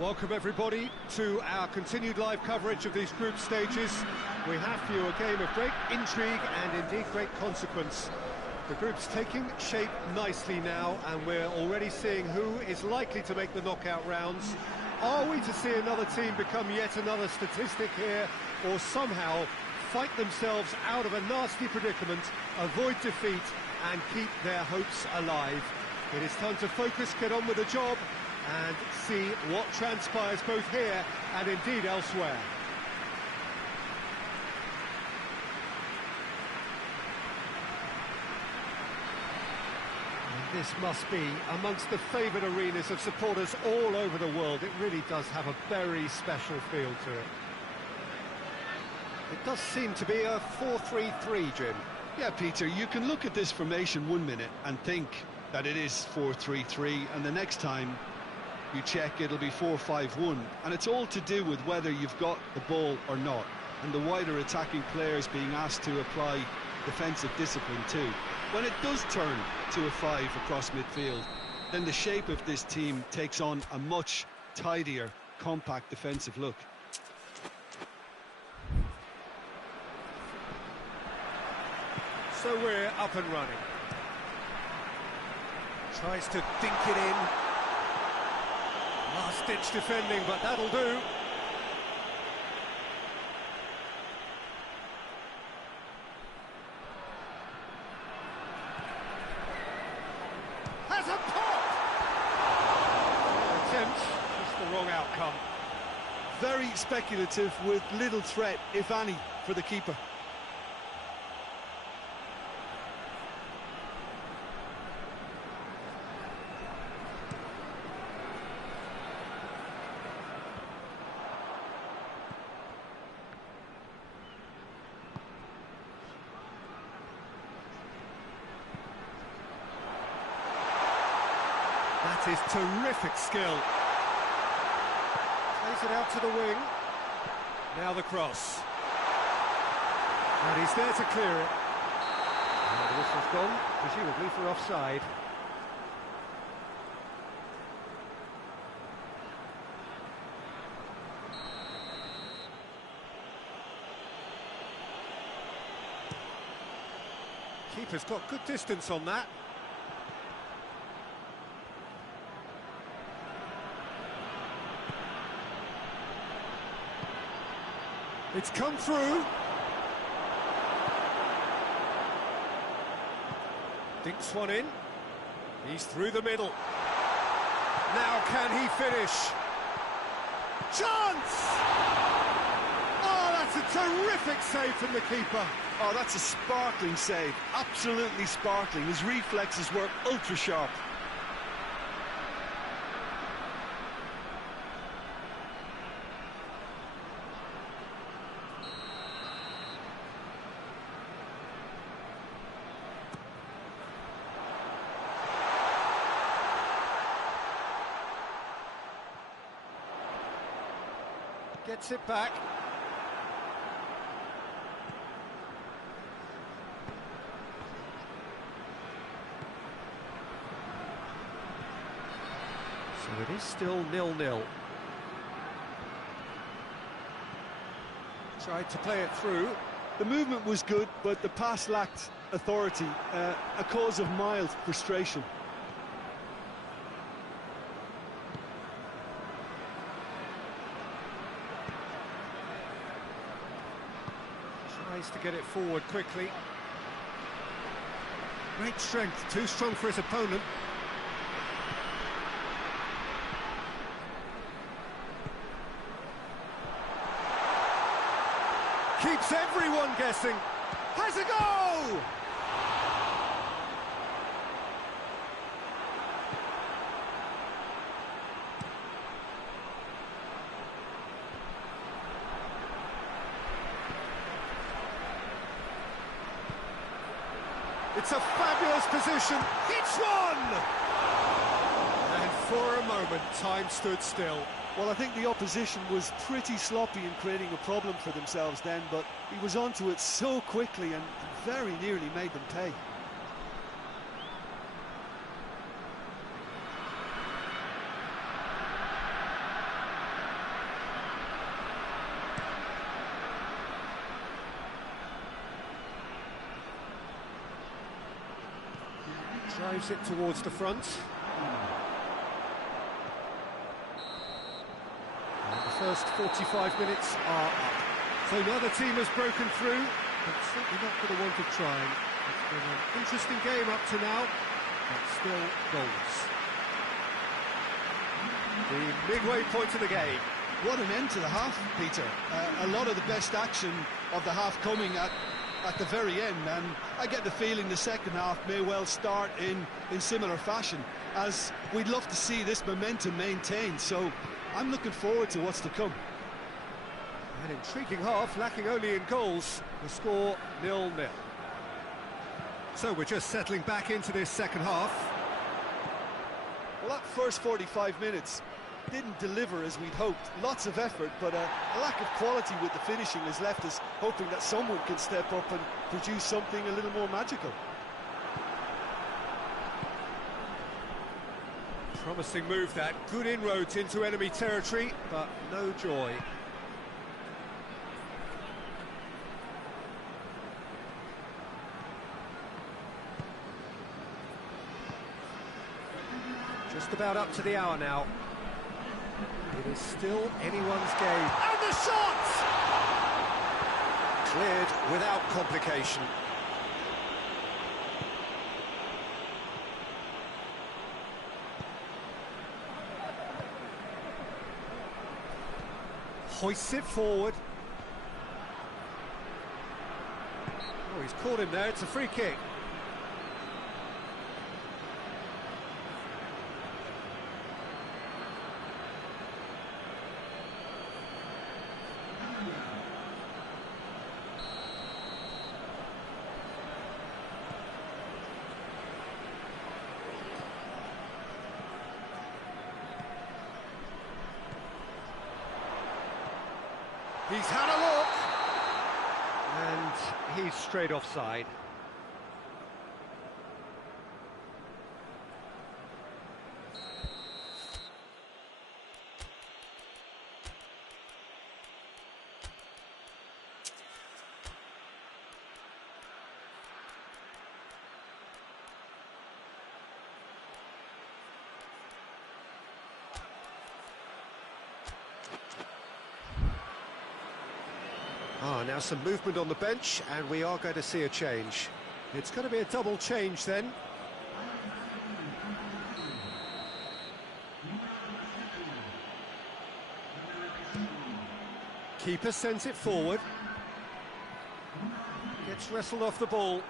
Welcome everybody to our continued live coverage of these group stages. We have for you a game of great intrigue and indeed great consequence. The group's taking shape nicely now, and we're already seeing who is likely to make the knockout rounds. Are we to see another team become yet another statistic here, or somehow fight themselves out of a nasty predicament, avoid defeat and keep their hopes alive? It is time to focus, get on with the job, and see what transpires both here and indeed elsewhere. And this must be amongst the favoured arenas of supporters all over the world. It really does have a very special feel to it. It does seem to be a 4-3-3, Jim. Yeah, Peter, you can look at this formation 1 minute and think that it is 4-3-3, and the next time you check, it'll be 4-5-1, and it's all to do with whether you've got the ball or not, and the wider attacking players being asked to apply defensive discipline too. When it does turn to a 5 across midfield, then the shape of this team takes on a much tidier, compact defensive look. So we're up and running. Tries to dink it in. Last-ditch defending, but that'll do. Has a pop! Attempt, just the wrong outcome. Very speculative, with little threat, if any, for the keeper. That is terrific skill. Plays it out to the wing. Now the cross. And he's there to clear it. And the whistle's gone, presumably for offside. Keeper's got good distance on that. It's come through. Dinks one in. He's through the middle. Now can he finish? Chance! Oh, that's a terrific save from the keeper. Oh, that's a sparkling save. Absolutely sparkling. His reflexes were ultra sharp. Gets it back. So it is still 0-0. Tried to play it through. The movement was good, but the pass lacked authority, a cause of mild frustration. Tries to get it forward quickly. Great strength, too strong for his opponent. Keeps everyone guessing. Has a goal! It's a fabulous position. It's one! And for a moment, time stood still. Well, I think the opposition was pretty sloppy in creating a problem for themselves then, but he was onto it so quickly and very nearly made them pay. Drives it towards the front. And the first 45 minutes are up. So neither team has broken through, but certainly not for the want of trying. It's been an interesting game up to now, but still goals. The midway point of the game. What an end to the half, Peter. A lot of the best action of the half coming at the very end, and I get the feeling the second half may well start in similar fashion, as we'd love to see this momentum maintained, so I'm looking forward to what's to come. An intriguing half, lacking only in goals. The score 0-0. So we're just settling back into this second half. Well, that first 45 minutes didn't deliver as we'd hoped. Lots of effort, but a lack of quality with the finishing has left us hoping that someone can step up and produce something a little more magical. Promising move that, good inroads into enemy territory, but no joy. Just about up to the hour now. It is still anyone's game. And the shot! Cleared without complication. Hoists it forward. Oh, he's caught him there, it's a free kick. He's had a look, and he's straight offside. Now some movement on the bench, and we are going to see a change. It's going to be a double change then. Keeper sends it forward. Gets wrestled off the ball.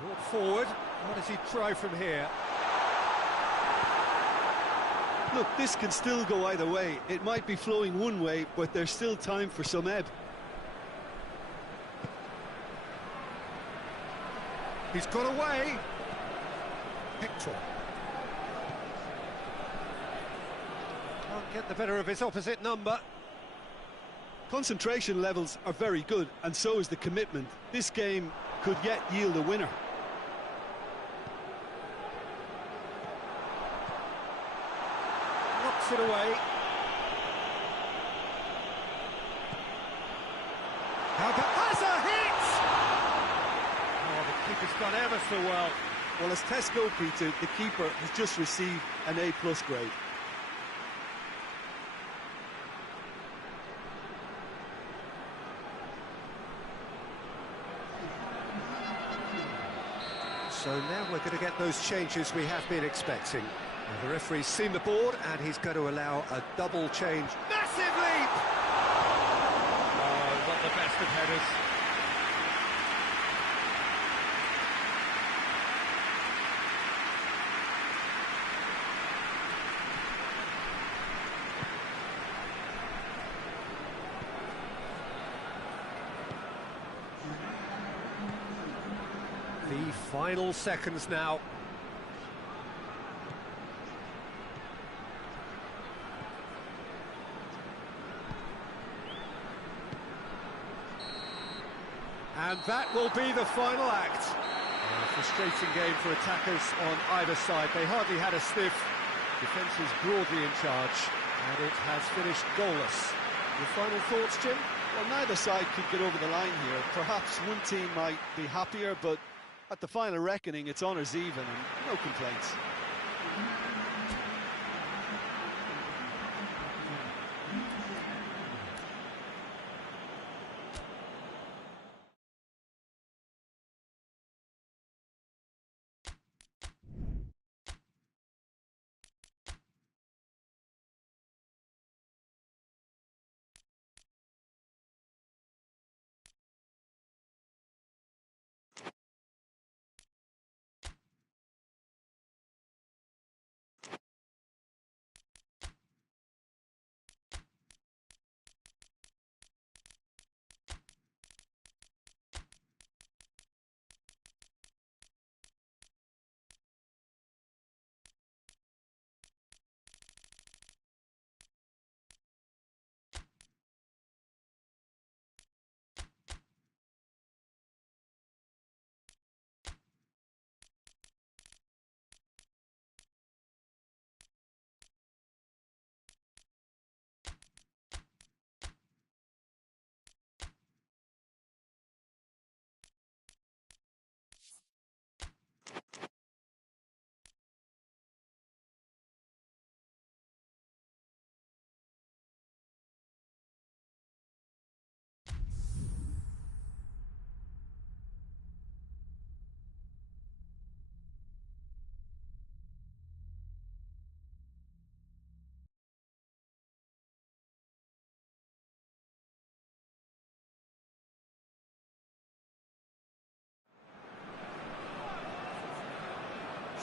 Brought forward. What does he try from here? Look, this can still go either way. It might be flowing one way, but there's still time for some ebb. He's got away. Hector. Can't get the better of his opposite number. Concentration levels are very good, and so is the commitment. This game could yet yield a winner. It away. How about has a hit! Oh, the keeper's done ever so well. Well, as tests go, Peter, the keeper has just received an A+ grade. So now we're going to get those changes we have been expecting. The referee's seen the board, and he's going to allow a double change. Massive leap! Oh, not the best of headers. The final seconds now. And that will be the final act. A frustrating game for attackers on either side. They hardly had a sniff. Defence is broadly in charge, and it has finished goalless. Your final thoughts, Jim? Well, neither side could get over the line here. Perhaps one team might be happier, but at the final reckoning, it's honours even and no complaints.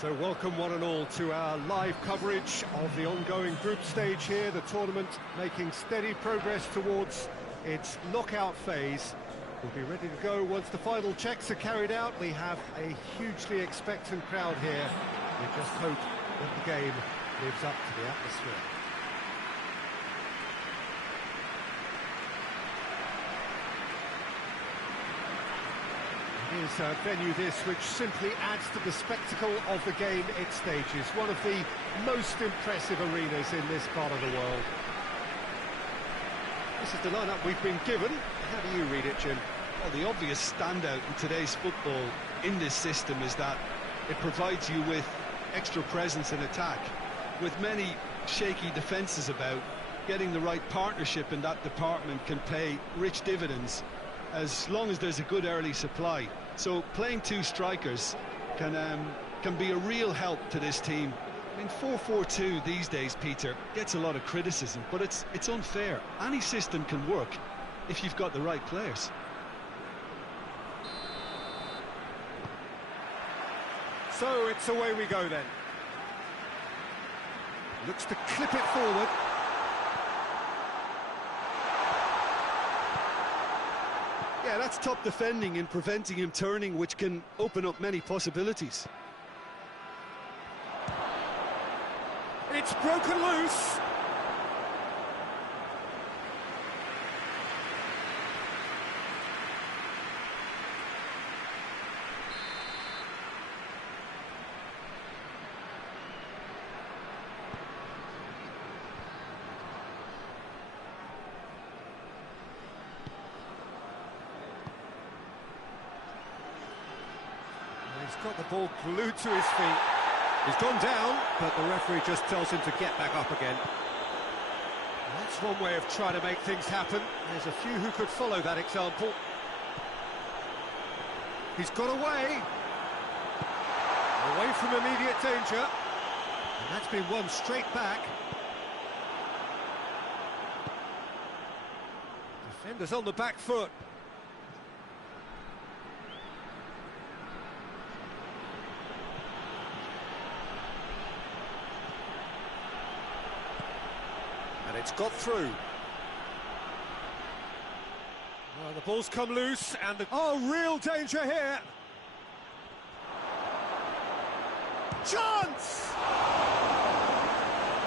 So welcome one and all to our live coverage of the ongoing group stage here, the tournament making steady progress towards its knockout phase. We'll be ready to go once the final checks are carried out. We have a hugely expectant crowd here. We just hope that the game lives up to the atmosphere. Is a venue this which simply adds to the spectacle of the game it stages. One of the most impressive arenas in this part of the world. This is the lineup we've been given. How do you read it, Jim? Well, the obvious standout in today's football in this system is that it provides you with extra presence in attack. With many shaky defences about, getting the right partnership in that department can pay rich dividends as long as there's a good early supply. So playing two strikers can be a real help to this team. I mean, 4-4-2 these days, Peter, gets a lot of criticism, but it's unfair. Any system can work if you've got the right players. So it's away we go then. Looks to clip it forward. Yeah, that's top defending in preventing him turning, which can open up many possibilities. It's broken loose. He's got the ball glued to his feet. He's gone down, but the referee just tells him to get back up again. That's one way of trying to make things happen. There's a few who could follow that example. He's got away. Away from immediate danger. And that's been won straight back. Defenders on the back foot. And it's got through. Well, the ball's come loose, and oh, real danger here. Chance!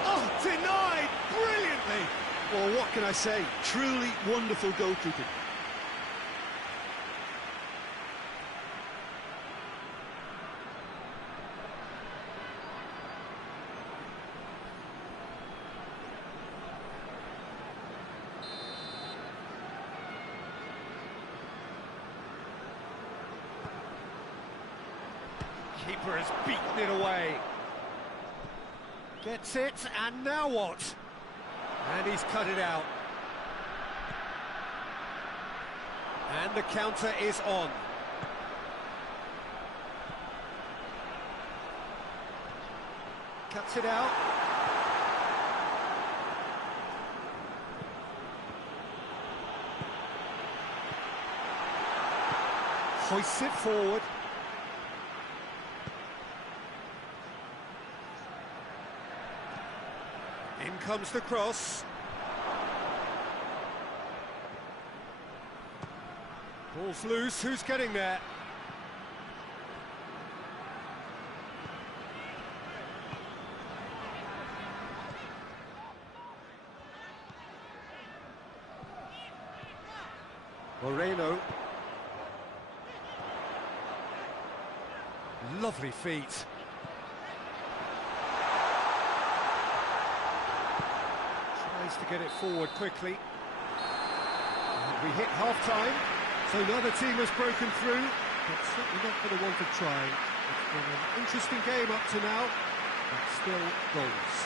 Oh, denied brilliantly. Well, what can I say? Truly wonderful goalkeeping. Keeper has beaten it away. Gets it, and now what? And he's cut it out. And the counter is on. Cuts it out. Hoists it forward. In comes the cross. Ball's loose, who's getting there? Moreno. Lovely feet. Tries to get it forward quickly. And we hit half-time, so neither team has broken through, but certainly not going to want to try. It's been an interesting game up to now, but still goals.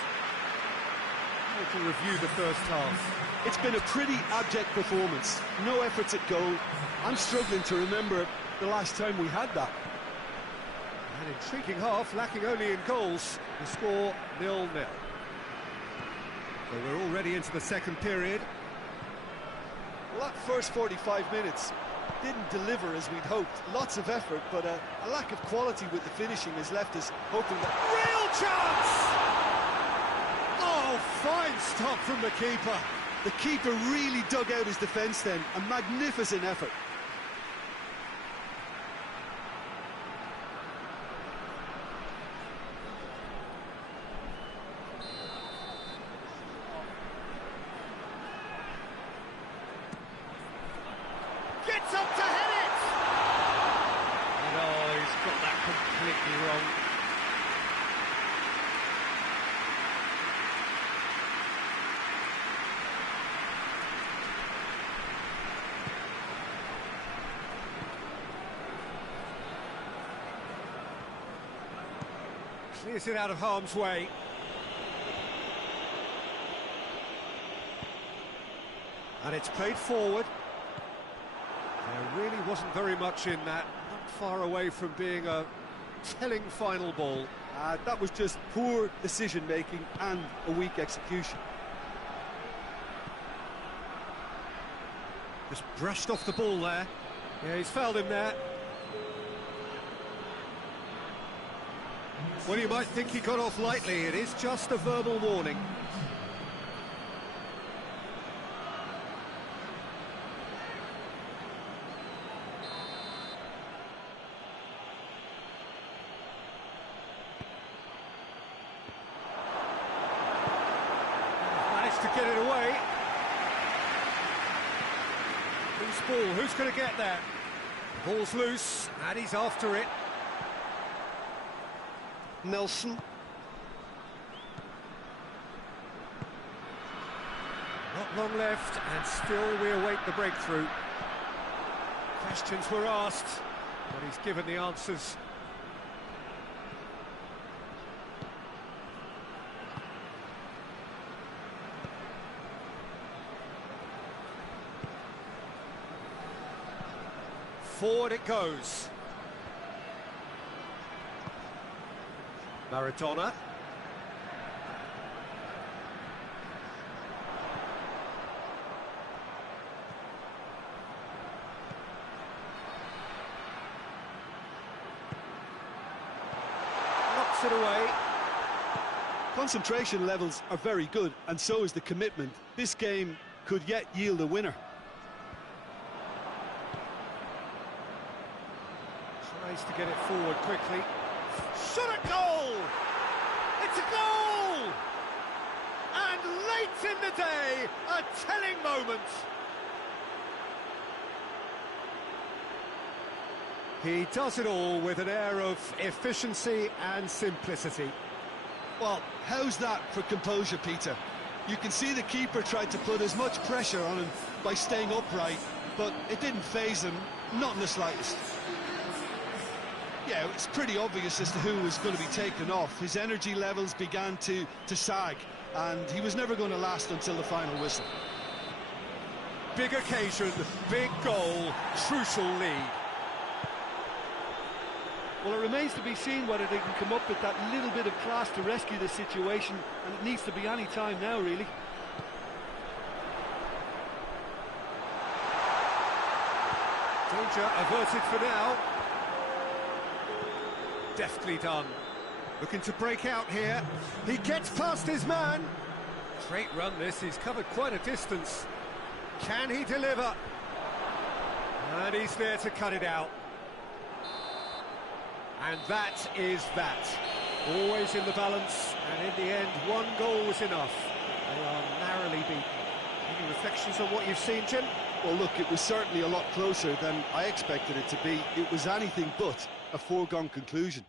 To review the first half. It's been a pretty abject performance. No efforts at goal. I'm struggling to remember the last time we had that. An intriguing half, lacking only in goals. The score 0-0. So we're already into the second period. Well, that first 45 minutes didn't deliver as we'd hoped. Lots of effort, but a lack of quality with the finishing has left us hoping that... Real chance! Oh, fine stop from the keeper. The keeper really dug out his defence then. A magnificent effort. Gets up to head it! And oh, he's got that completely wrong. Clears it out of harm's way. And it's played forward. There really wasn't very much in that, not far away from being a telling final ball. That was just poor decision-making and a weak execution. Just brushed off the ball there. Yeah, he's fouled him there. Well, you might think he got off lightly. It is just a verbal warning. Managed to get it away. Loose ball, who's going to get there? Ball's loose, and he's after it. Nelson. Not long left, and still we await the breakthrough. Questions were asked, but he's given the answers. Forward it goes. Maradona. Knocks it away. Concentration levels are very good, and so is the commitment. This game could yet yield a winner. Tries to get it forward quickly. Shot at goal! It's a goal! And late in the day, a telling moment. He does it all with an air of efficiency and simplicity. Well, how's that for composure, Peter? You can see the keeper tried to put as much pressure on him by staying upright, but it didn't faze him, not in the slightest. Yeah, it's pretty obvious as to who was going to be taken off. His energy levels began to sag, and he was never going to last until the final whistle. Big occasion, big goal, crucial lead. Well, it remains to be seen whether they can come up with that little bit of class to rescue the situation, and it needs to be any time now, really. Danger averted for now. Deftly done. Looking to break out here. He gets past his man. Great run this, he's covered quite a distance. Can he deliver? And he's there to cut it out. And that is that. Always in the balance, and in the end, one goal was enough. They are narrowly beaten. Any reflections on what you've seen, Jim? Well, look, it was certainly a lot closer than I expected it to be. It was anything but a foregone conclusion.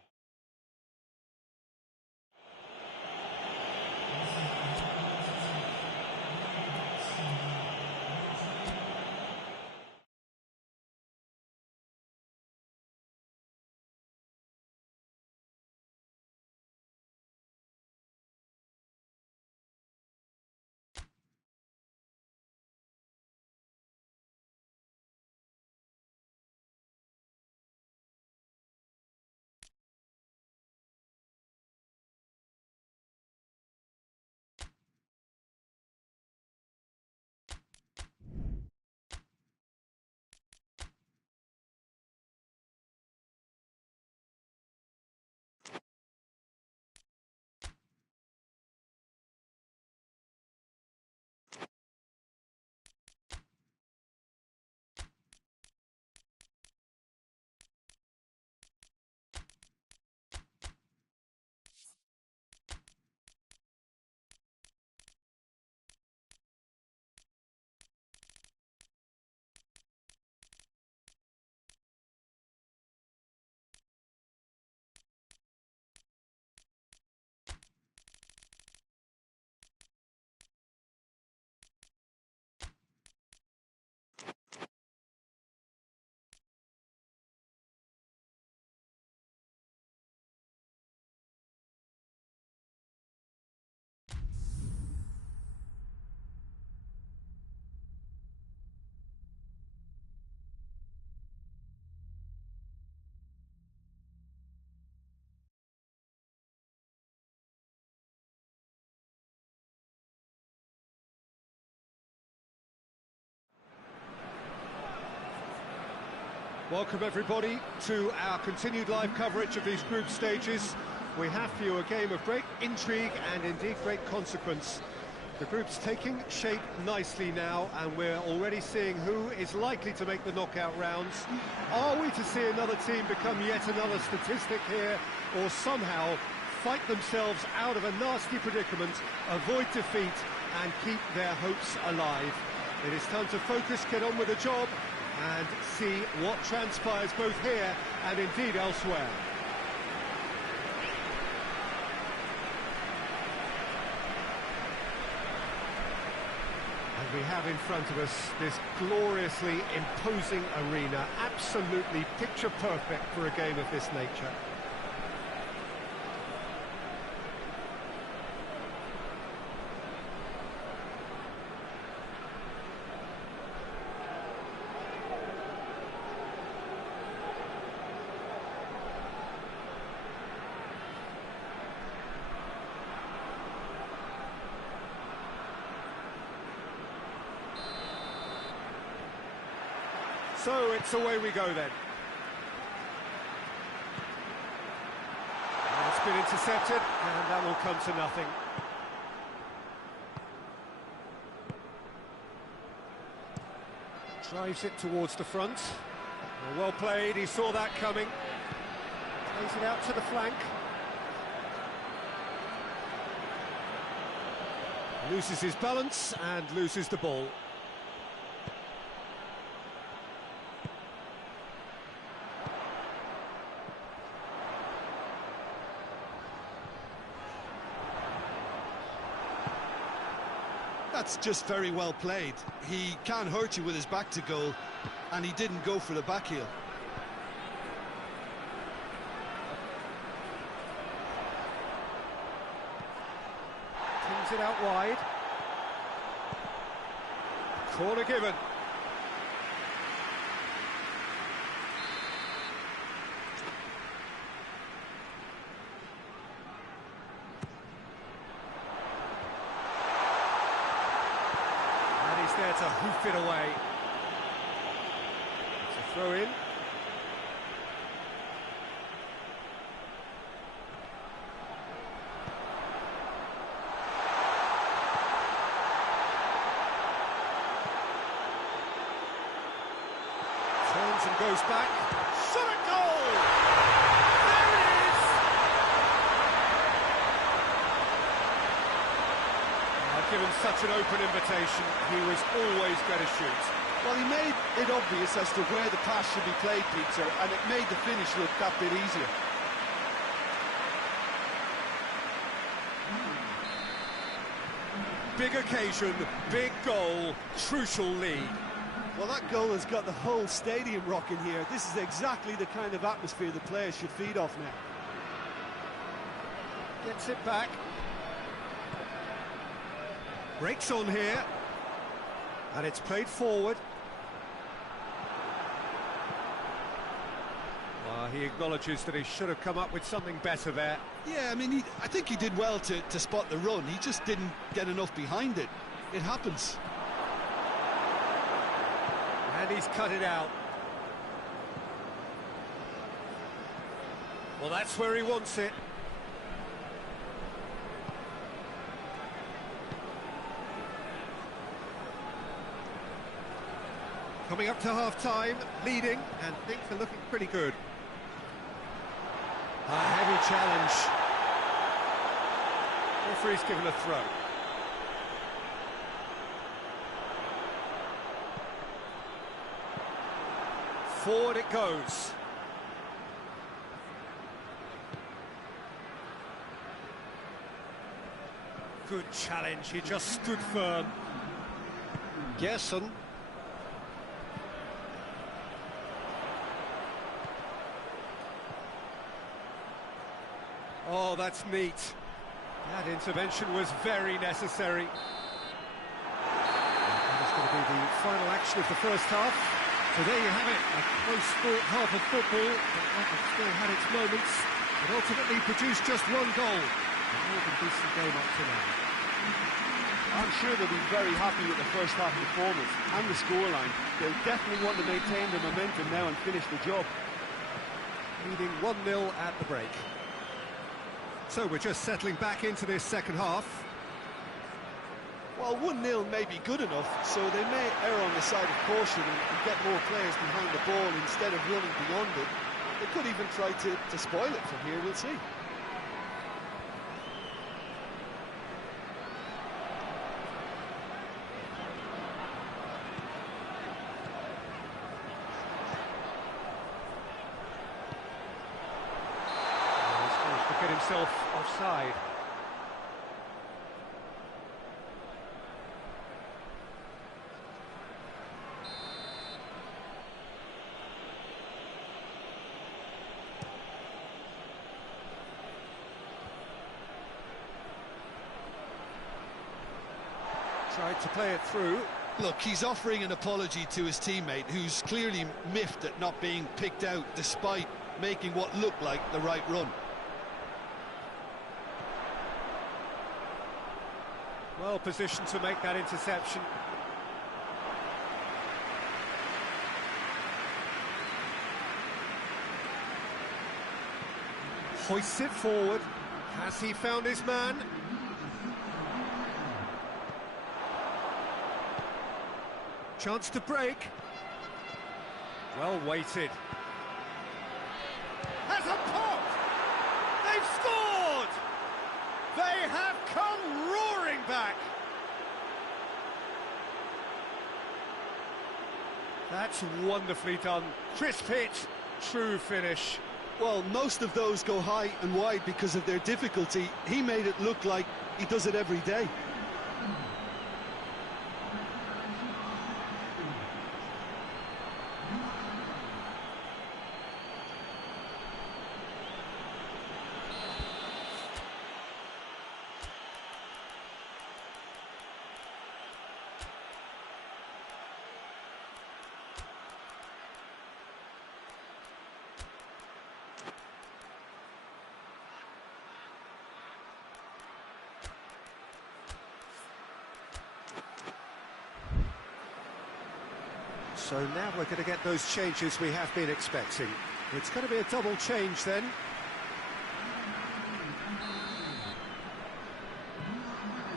Welcome everybody to our continued live coverage of these group stages. We have for you a game of great intrigue and indeed great consequence. The group's taking shape nicely now, and we're already seeing who is likely to make the knockout rounds. Are we to see another team become yet another statistic here, or somehow fight themselves out of a nasty predicament, avoid defeat and keep their hopes alive? It is time to focus, get on with the job, and see what transpires both here and indeed elsewhere. And we have in front of us this gloriously imposing arena, absolutely picture perfect for a game of this nature. So it's away we go then. And it's been intercepted, and that will come to nothing. Drives it towards the front. Well played, he saw that coming. Plays it out to the flank. Loses his balance and loses the ball. That's just very well played. He can't hurt you with his back to goal, and he didn't go for the back heel. it out wide. Corner given. And he's there to hoof it away. It's a throw in. Turns and goes back. Shot at goal! There it is! Given such an open invitation, he was always going to shoot. Well, he made it obvious as to where the pass should be played, Peter, and it made the finish look that bit easier. Big occasion, big goal, crucial lead. Well, that goal has got the whole stadium rocking here. This is exactly the kind of atmosphere the players should feed off now. Gets it back. Breaks on here. And it's played forward. He acknowledges that he should have come up with something better there. Yeah, I mean, I think he did well to spot the run. He just didn't get enough behind it. It happens. And he's cut it out. Well, that's where he wants it. Coming up to half-time, leading, and things are looking pretty good. A heavy challenge. Referee's given a throw. Forward it goes. Good challenge, he just stood firm. Gerson. Oh, that's neat. That intervention was very necessary. That is going to be the final action of the first half. So there you have it, a close-fought half of football that still had its moments, but ultimately produced just one goal. A more than decent game up to now. I'm sure they'll be very happy with the first half performance and the scoreline. They'll definitely want to maintain the momentum now and finish the job. Leading 1-0 at the break. So we're just settling back into this second half. Well, 1-0 may be good enough, so they may err on the side of caution and get more players behind the ball instead of running beyond it. They could even try to spoil it from here, we'll see. Get himself offside. Tried to play it through. Look, he's offering an apology to his teammate, who's clearly miffed at not being picked out despite making what looked like the right run. Well positioned to make that interception. Hoists it forward. Has he found his man? Chance to break. Well weighted. Has a pop! They've scored! They have come roaring back. That's wonderfully done. Crisp hit, true finish. Well, most of those go high and wide because of their difficulty. He made it look like he does it every day. So now we're going to get those changes we have been expecting. It's going to be a double change then.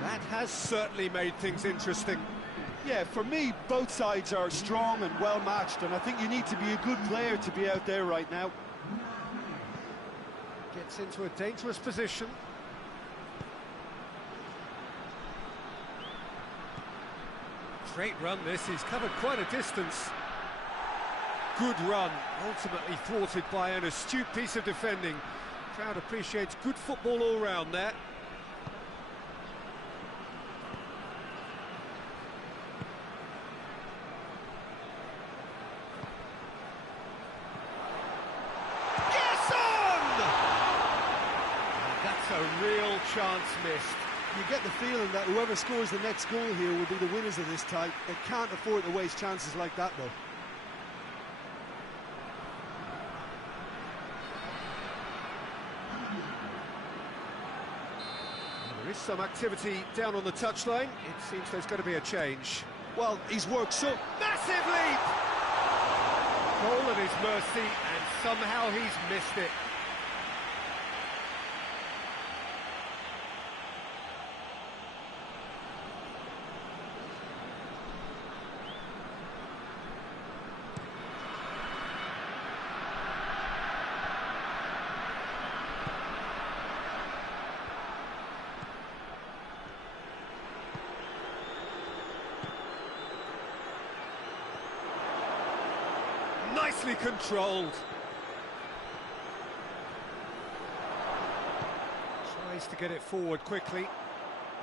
That has certainly made things interesting. Yeah, for me, both sides are strong and well-matched, and I think you need to be a good player to be out there right now. Gets into a dangerous position. Great run this, he's covered quite a distance. Good run, ultimately thwarted by an astute piece of defending. Crowd appreciates good football all round there. A real chance missed. You get the feeling that whoever scores the next goal here will be the winners of this tie. They can't afford to waste chances like that, though. There is some activity down on the touchline. It seems there's going to be a change. Well, he's worked so... Massive leap! Goal at his mercy, and somehow he's missed it. Nicely controlled. Tries to get it forward quickly.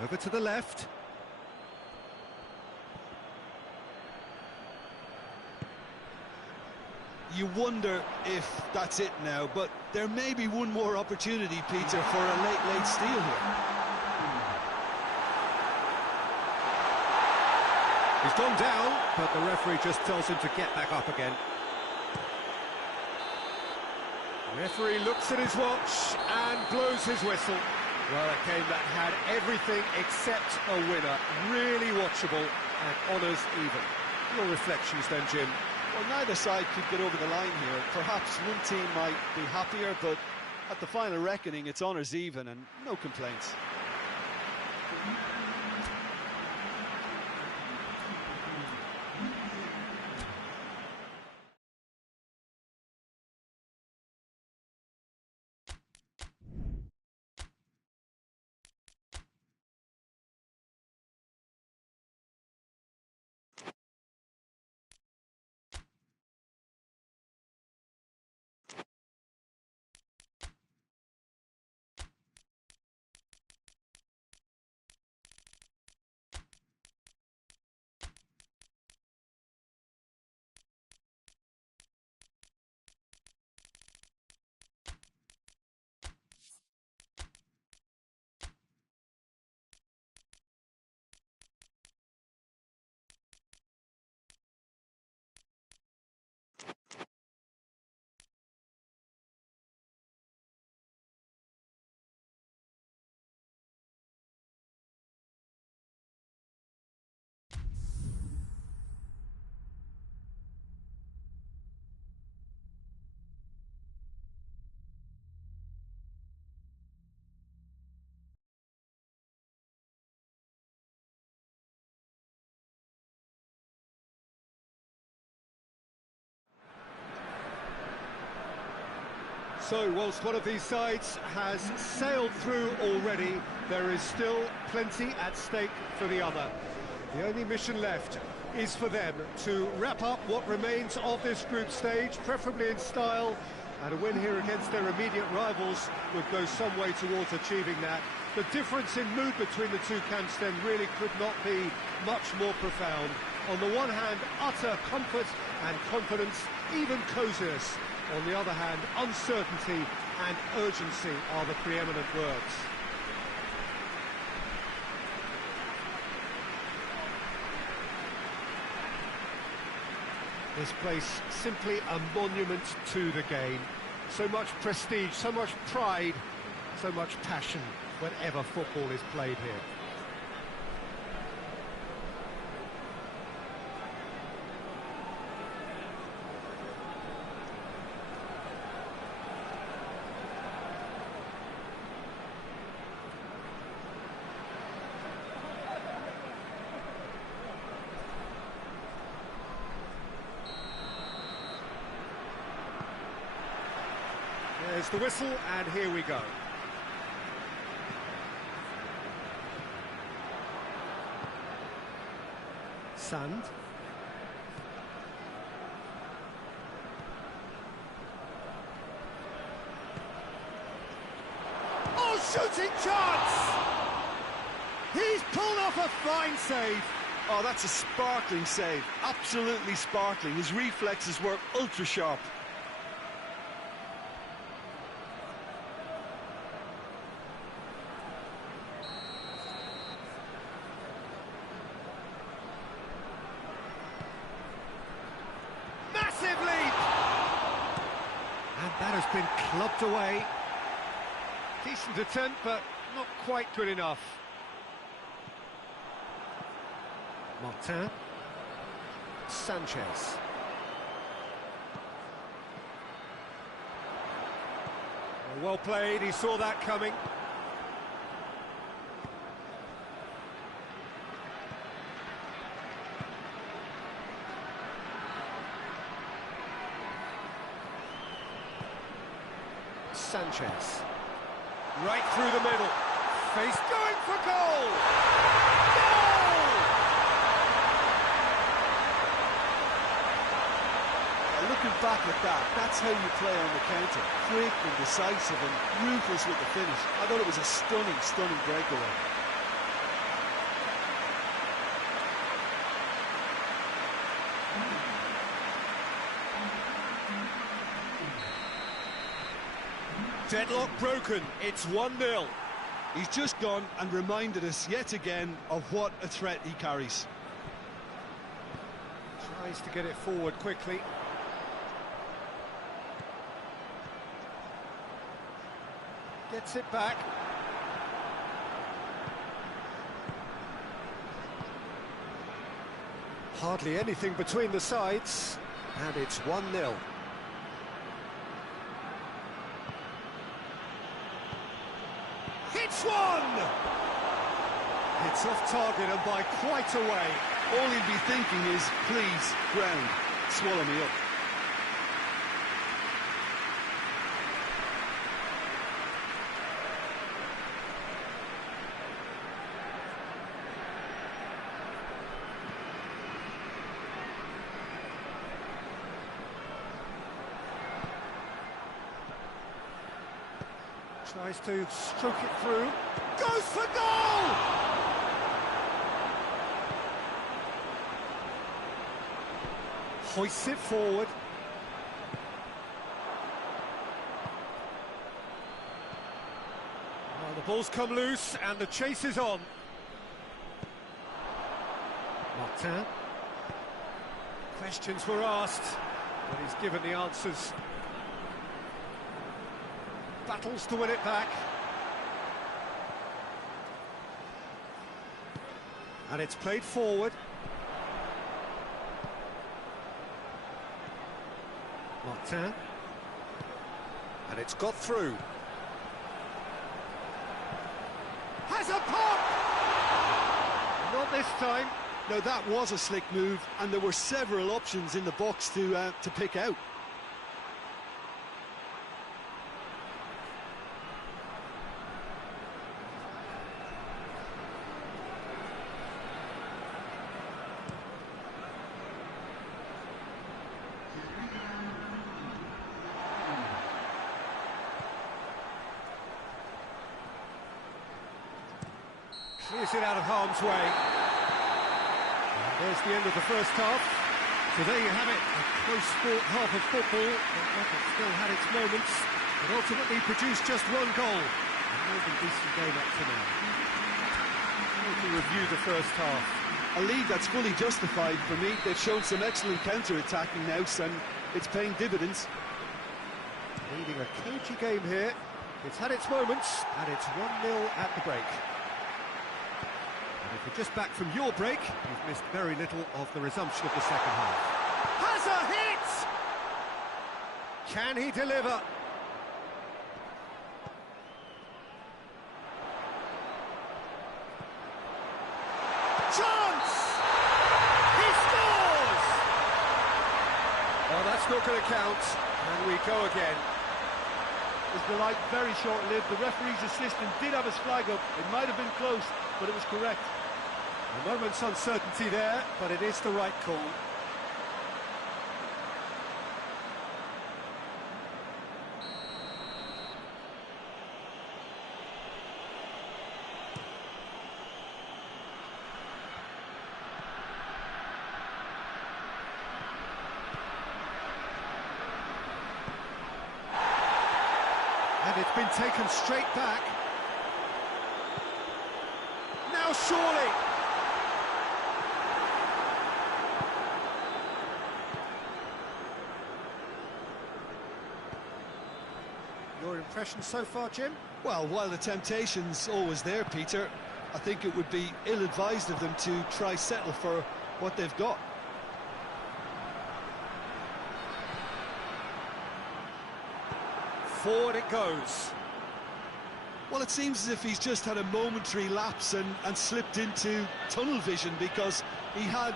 Over to the left. You wonder if that's it now, but there may be one more opportunity, Peter, for a late steal here. He's gone down, but the referee just tells him to get back up again. The referee looks at his watch and blows his whistle. Well, a game that had everything except a winner. Really watchable and honours even. Your reflections then, Jim? Well, neither side could get over the line here. Perhaps one team might be happier, but at the final reckoning, it's honours even and no complaints. So, whilst one of these sides has sailed through already, there is still plenty at stake for the other. The only mission left is for them to wrap up what remains of this group stage, preferably in style, and a win here against their immediate rivals would go some way towards achieving that. The difference in mood between the two camps then really could not be much more profound. On the one hand, utter comfort and confidence, even coziness. On the other hand, uncertainty and urgency are the preeminent words. This place simply a monument to the game. So much prestige, so much pride, so much passion whenever football is played here. There's the whistle, and here we go. Sand. Oh, shooting chance! He's pulled off a fine save. Oh, that's a sparkling save. Absolutely sparkling. His reflexes were ultra sharp. Massive leap! And that has been clubbed away. Decent attempt, but not quite good enough. Martin. Sanchez. Well played, he saw that coming. Sanchez. Right through the middle. Face going for goal! Looking back at that, that's how you play on the counter. Quick and decisive and ruthless with the finish. I thought it was a stunning, stunning breakaway. Deadlock broken, it's 1-0. He's just gone and reminded us yet again of what a threat he carries. Tries to get it forward quickly. Gets it back. Hardly anything between the sides, and it's 1-0. Hits one! It's off target and by quite a way. All he'll be thinking is, please, ground, swallow me up. Tries to stroke it through. Goes for goal! Hoists it forward. Well, the ball's come loose and the chase is on. Martin. Questions were asked, but he's given the answers. Battles to win it back. And it's played forward. Martin. And it's got through. Has a pop! Not this time. Now that was a slick move, and there were several options in the box to pick out. Clears it out of harm's way. And there's the end of the first half. So there you have it, a close fought half of football that still had its moments, but ultimately produced just one goal. A more than decent game up to now. To review the first half. A lead that's fully justified for me. They've shown some excellent counter-attacking now, and it's paying dividends. Leading a cagey game here. It's had its moments, and it's 1-0 at the break. If you're just back from your break, you've missed very little of the resumption of the second half. Has a hit! Can he deliver? Chance! He scores! Oh, that's not going to count, and we go again. is the light very short-lived. The referee's assistant did have his flag up. It might have been close, but it was correct. A moment's uncertainty there, but it is the right call. And it's been taken straight back. Now surely! Your impression so far, Jim? Well, while the temptation's always there, Peter, I think it would be ill-advised of them to try settle for what they've got. Forward it goes. Well, it seems as if he's just had a momentary lapse and slipped into tunnel vision, because he had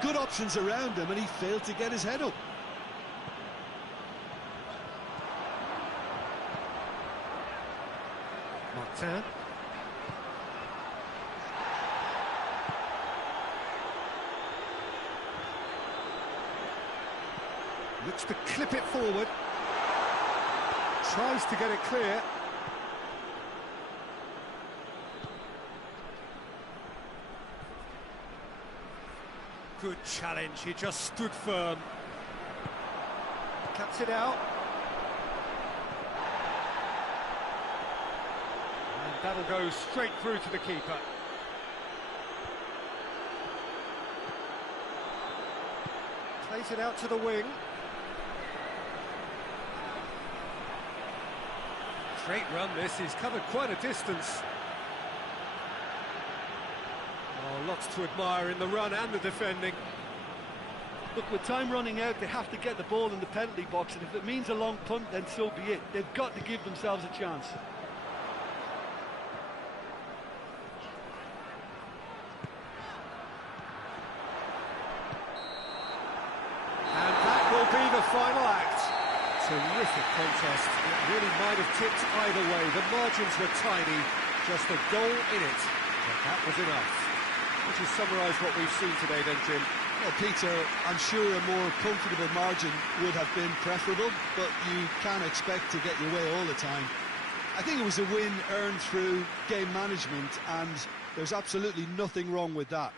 good options around him and he failed to get his head up. Martin. Looks to clip it forward. Tries to get it clear. Good challenge, he just stood firm. Cuts it out. And that'll go straight through to the keeper. Plays it out to the wing. Great run this, he's covered quite a distance. Oh, lots to admire in the run and the defending. Look, with time running out, they have to get the ball in the penalty box, and if it means a long punt, then so be it. They've got to give themselves a chance. And that will be the final act. Terrific contest. It really might have tipped either way. The margins were tiny, just a goal in it, but that was enough. Would you summarise what we've seen today then, Jim? Well, Peter, I'm sure a more comfortable margin would have been preferable, but you can't expect to get your way all the time. I think it was a win earned through game management, and there's absolutely nothing wrong with that.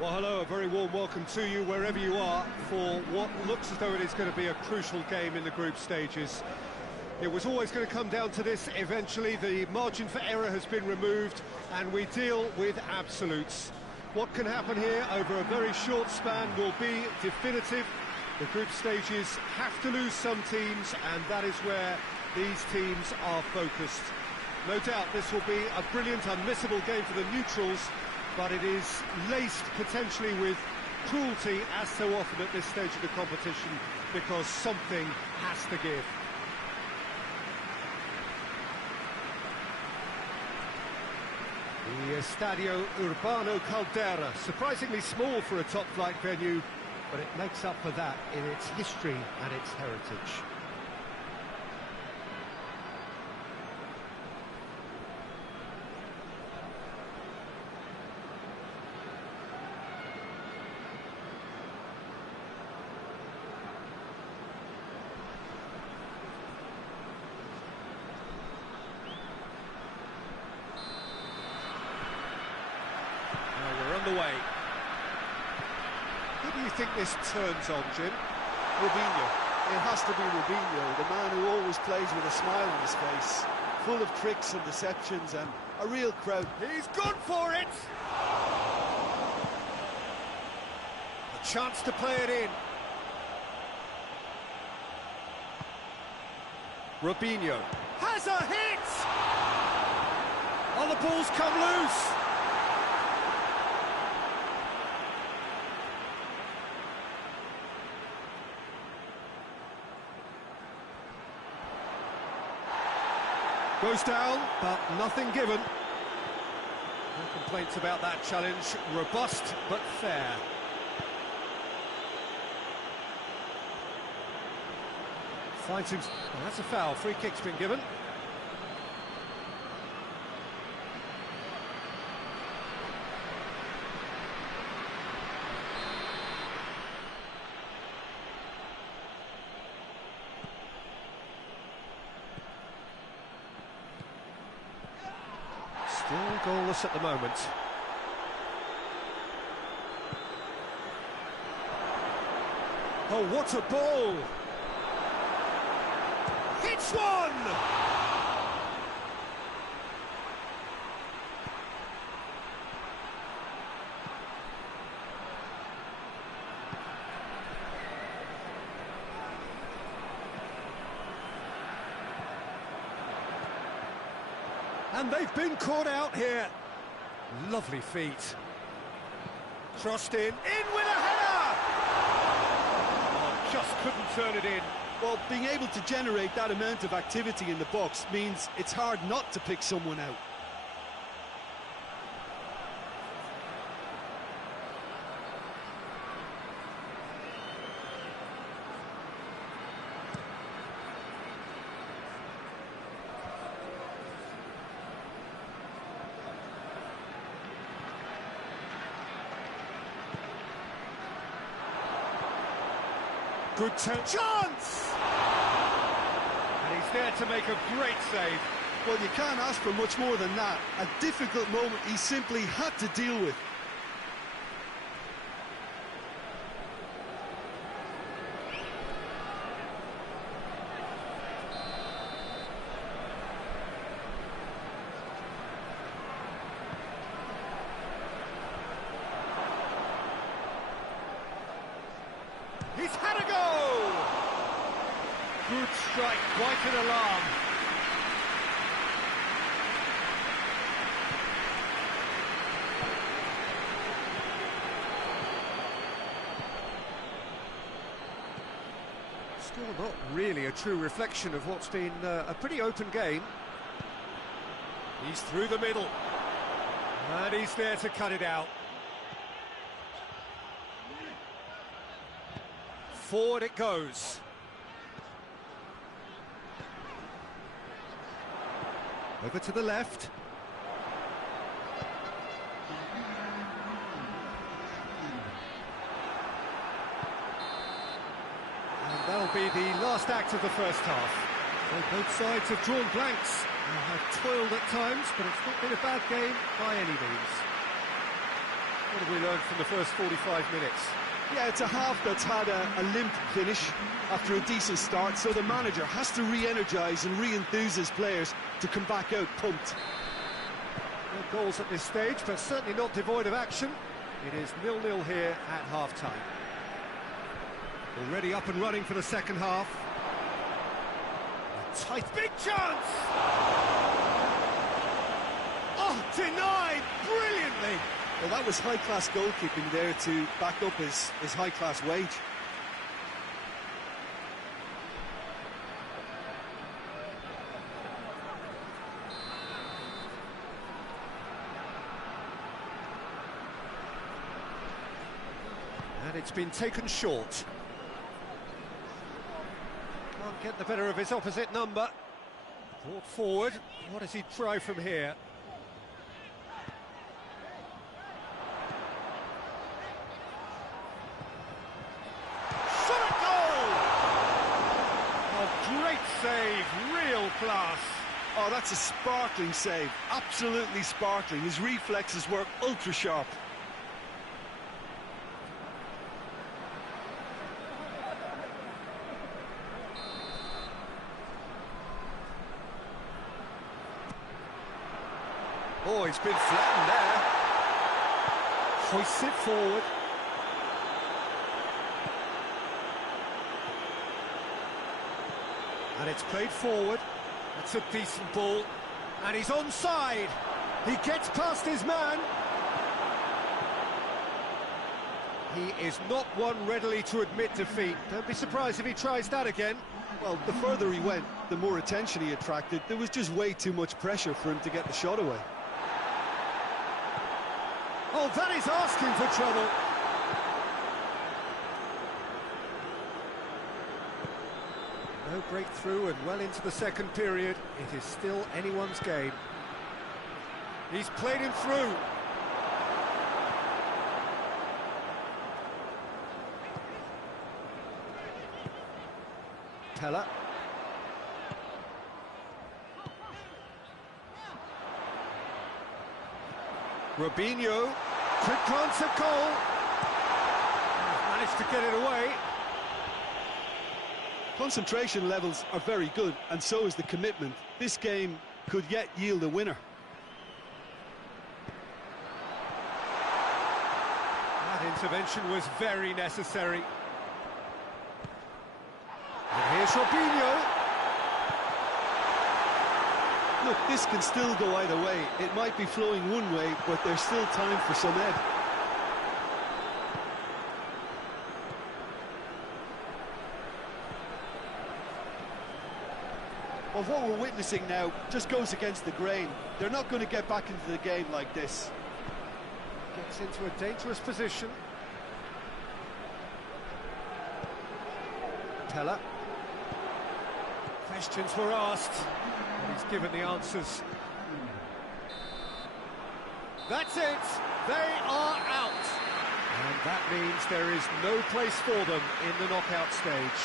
Well, hello, a very warm welcome to you wherever you are for what looks as though it is going to be a crucial game in the group stages. It was always going to come down to this eventually. The margin for error has been removed, and we deal with absolutes. What can happen here over a very short span will be definitive. The group stages have to lose some teams, and that is where these teams are focused. No doubt this will be a brilliant, unmissable game for the neutrals, but it is laced potentially with cruelty, as so often at this stage of the competition, because something has to give. The Estadio Urbano Caldera, surprisingly small for a top-flight venue, but it makes up for that in its history and its heritage. Away. Who do you think this turns on, Jim? Robinho. It has to be Robinho, the man who always plays with a smile on his face, full of tricks and deceptions, and a real crowd. He's gone for it! A chance to play it in. Robinho has a hit! Oh, the ball's come loose! Goes down, but nothing given. No complaints about that challenge. Robust, but fair. Finds him... Oh, that's a foul. Free kick's been given. Still goalless at the moment. Oh, what a ball! Hits one! And they've been caught out here. Lovely feet. Crossed in with a header! Oh, just couldn't turn it in. Well, being able to generate that amount of activity in the box means it's hard not to pick someone out. Good chance! And he's there to make a great save. Well, you can't ask for much more than that. A difficult moment he simply had to deal with. He's had a go! Good strike, quite an alarm. Score not really a true reflection of what's been a pretty open game. He's through the middle. And he's there to cut it out. Forward it goes. Over to the left. And that'll be the last act of the first half. So both sides have drawn blanks and have toiled at times, but it's not been a bad game by any means. What have we learned from the first 45 minutes? Yeah, it's a half that's had a limp finish after a decent start, so the manager has to re-energise and re-enthuse his players to come back out pumped. No goals at this stage, but certainly not devoid of action. It is 0-0 here at half-time. Already up and running for the second half. A tight, big chance! Oh, denied brilliantly! Well, that was high-class goalkeeping there to back up his high-class wage. And it's been taken short. Can't get the better of his opposite number. Brought forward. What does he try from here? Great save, real class. Oh, that's a sparkling save, absolutely sparkling. His reflexes work ultra sharp. Oh, he's been flattened there. Hoists it forward. And it's played forward. That's a decent ball. And he's onside. He gets past his man. He is not one readily to admit defeat. Don't be surprised if he tries that again. Well, the further he went, the more attention he attracted. There was just way too much pressure for him to get the shot away. Oh, that is asking for trouble. No breakthrough and well into the second period. It is still anyone's game. He's played him through. Pella. Robinho. Quick glance at goal. Managed to get it away. Concentration levels are very good, and so is the commitment. This game could yet yield a winner. That intervention was very necessary. And here's Robinho. Look, this can still go either way. It might be flowing one way, but there's still time for some ebb. Well, what we're witnessing now just goes against the grain. They're not going to get back into the game like this. Gets into a dangerous position. Pella. Questions were asked, and he's given the answers. That's it! They are out! And that means there is no place for them in the knockout stage.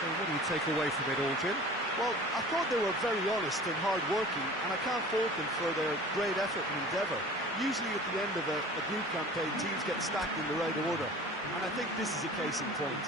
So what do you take away from it all, Jim? Well, I thought they were very honest and hard-working, and I can't fault them for their great effort and endeavour. Usually at the end of a group campaign, teams get stacked in the right order, and I think this is a case in point.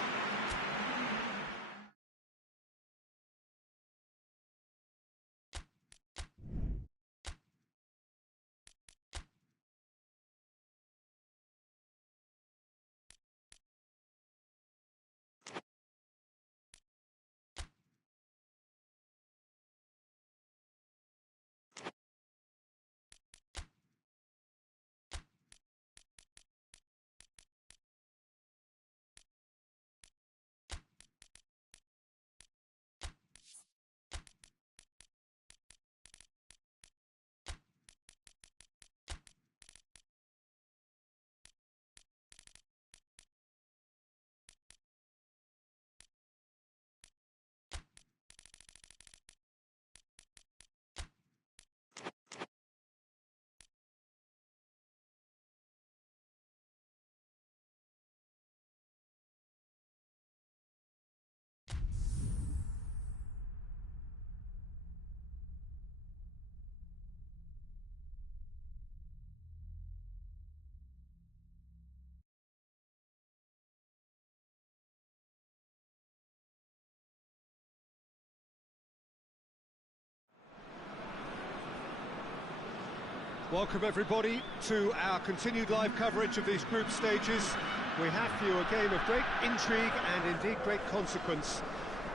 Welcome everybody to our continued live coverage of these group stages. We have for you a game of great intrigue and indeed great consequence.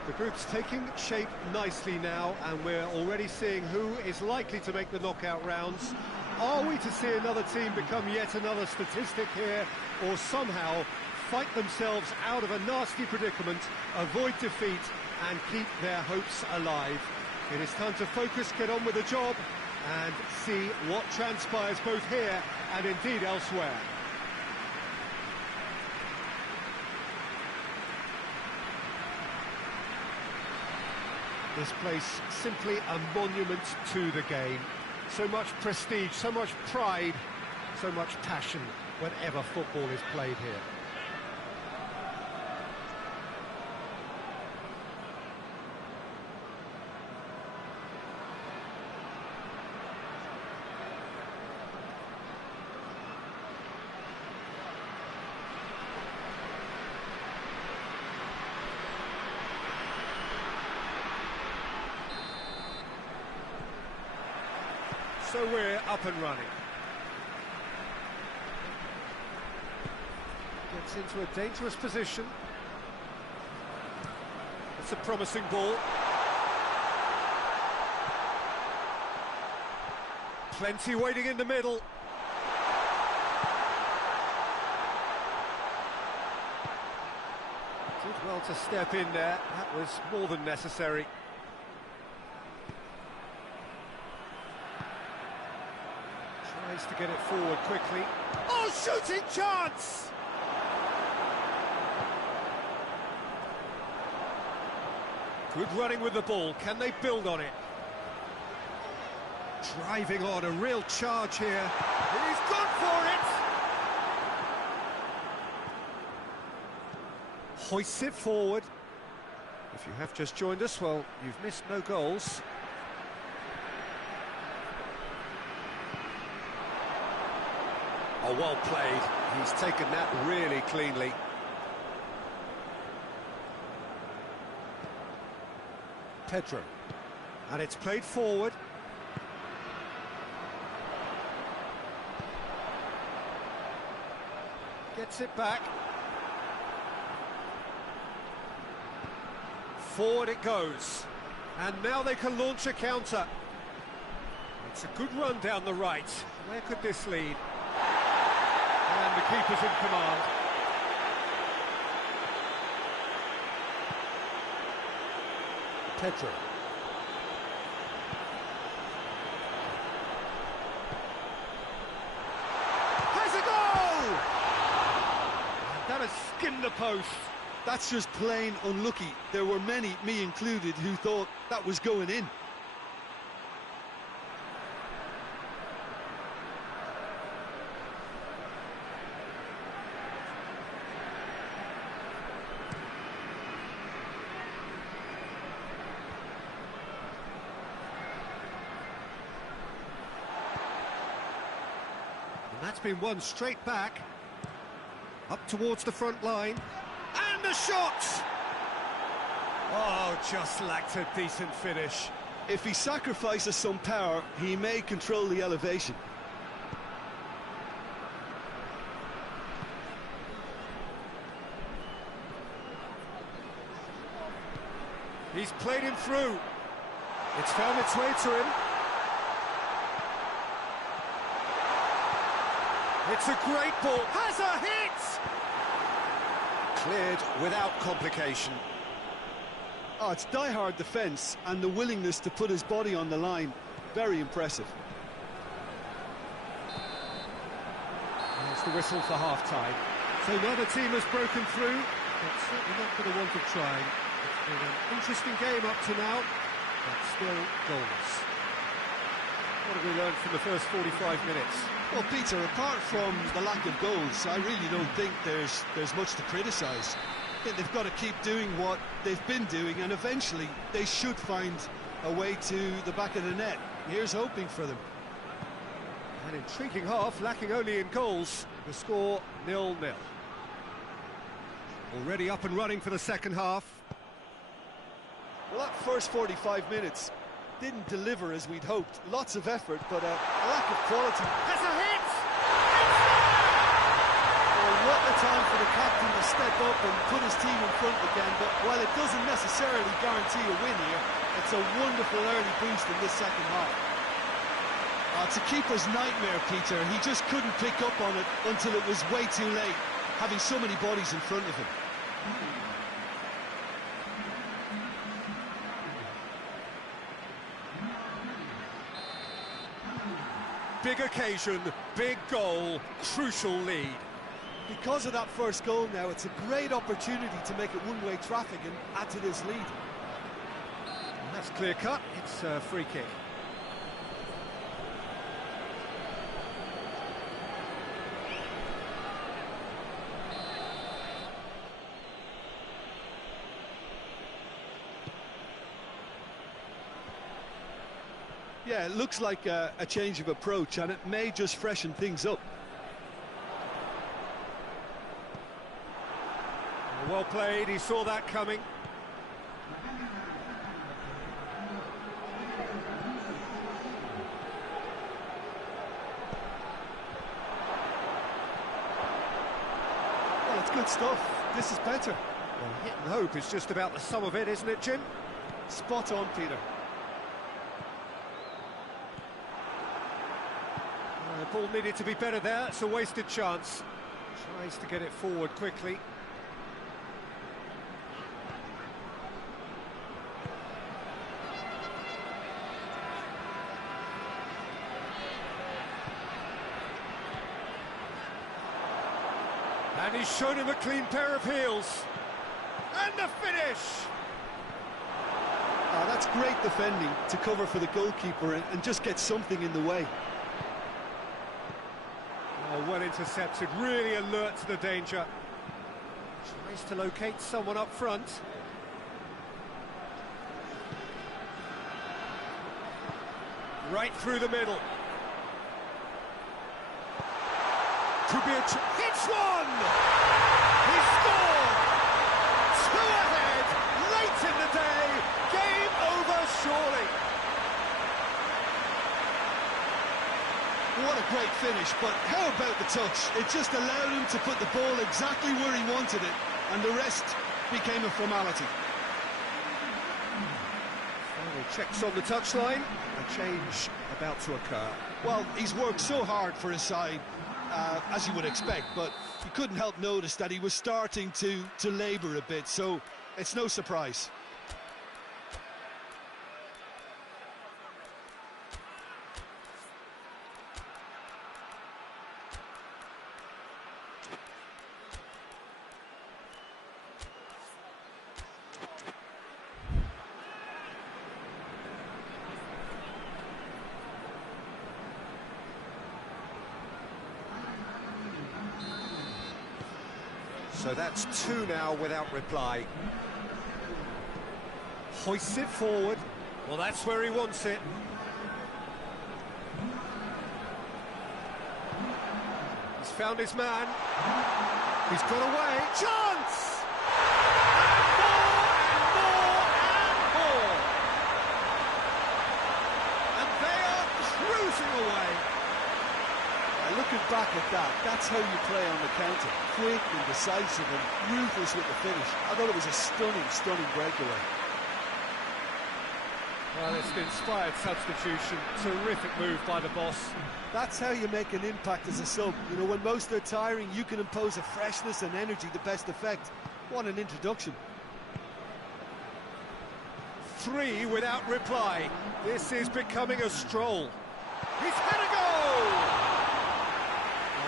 The group's taking shape nicely now, and we're already seeing who is likely to make the knockout rounds. Are we to see another team become yet another statistic here, or somehow fight themselves out of a nasty predicament, avoid defeat and keep their hopes alive? It is time to focus, get on with the job, and see what transpires both here and indeed elsewhere. This place simply a monument to the game. So much prestige, so much pride, so much passion whenever football is played here. So we're up and running. Gets into a dangerous position. It's a promising ball. Plenty waiting in the middle. Did well to step in there. That was more than necessary. Tries to get it forward quickly. Oh, shooting chance! Good running with the ball. Can they build on it? Driving on, a real charge here. He's gone for it! Hoists it forward. If you have just joined us, well, you've missed no goals. Oh, well played. He's taken that really cleanly. Pedro. And it's played forward. Gets it back. Forward it goes. And now they can launch a counter. It's a good run down the right. Where could this lead? And the keeper's in command. Pedro. Has a goal! And that has skimmed the post. That's just plain unlucky. There were many, me included, who thought that was going in. That's been won straight back, up towards the front line, and the shot! Oh, just lacked a decent finish. If he sacrifices some power, he may control the elevation. He's played him through. It's found its way to him. It's a great ball. Has a hit! Cleared without complication. Oh, it's die-hard defence and the willingness to put his body on the line. Very impressive. There's the whistle for half-time. So another team has broken through, but certainly not for the want of trying. It's been an interesting game up to now, but still goals. What have we learned from the first 45 minutes? Well, Peter, apart from the lack of goals, I really don't think there's much to criticise. I think they've got to keep doing what they've been doing, and eventually they should find a way to the back of the net. Here's hoping for them. An intriguing half, lacking only in goals. The score 0-0. Already up and running for the second half. Well, that first 45 minutes, didn't deliver as we'd hoped. Lots of effort, but a lack of quality. Has a hit! Well, what a time for the captain to step up and put his team in front again, but while it doesn't necessarily guarantee a win here, it's a wonderful early boost in this second half. It's a keeper's nightmare, Peter. He just couldn't pick up on it until it was way too late, having so many bodies in front of him. Big occasion, big goal, crucial lead. Because of that first goal now, it's a great opportunity to make it one-way traffic and add to this lead. And that's clear cut, it's a free kick. Yeah, it looks like a change of approach, and it may just freshen things up. Well played, he saw that coming. Well, it's good stuff. This is better. Well, hit and hope is just about the sum of it, isn't it, Jim? Spot on, Peter. The ball needed to be better there, it's a wasted chance. Tries to get it forward quickly. And he's shown him a clean pair of heels. And the finish! That's great defending to cover for the goalkeeper and just get something in the way. Oh, well intercepted, really alert to the danger. Tries to locate someone up front. Right through the middle. Could be hits one! He scored! Two ahead, late in the day, game over surely. What a great finish, but how about the touch? It just allowed him to put the ball exactly where he wanted it, and the rest became a formality. Final checks on the touchline, a change about to occur. Well, he's worked so hard for his side, as you would expect, but you couldn't help notice that he was starting to labour a bit, so it's no surprise. So that's two now without reply. Hoists it forward. Well, that's where he wants it. He's found his man. He's got away. Chance! And more and more! And they are cruising away. Looking back at that, that's how you play on the counter. Quick and decisive and ruthless with the finish. I thought it was a stunning, stunning breakaway. Well, it's an inspired substitution. Terrific move by the boss. That's how you make an impact as a sub. You know, when most are tiring, you can impose a freshness and energy to best effect. What an introduction. Three without reply. This is becoming a stroll. He's had a goal!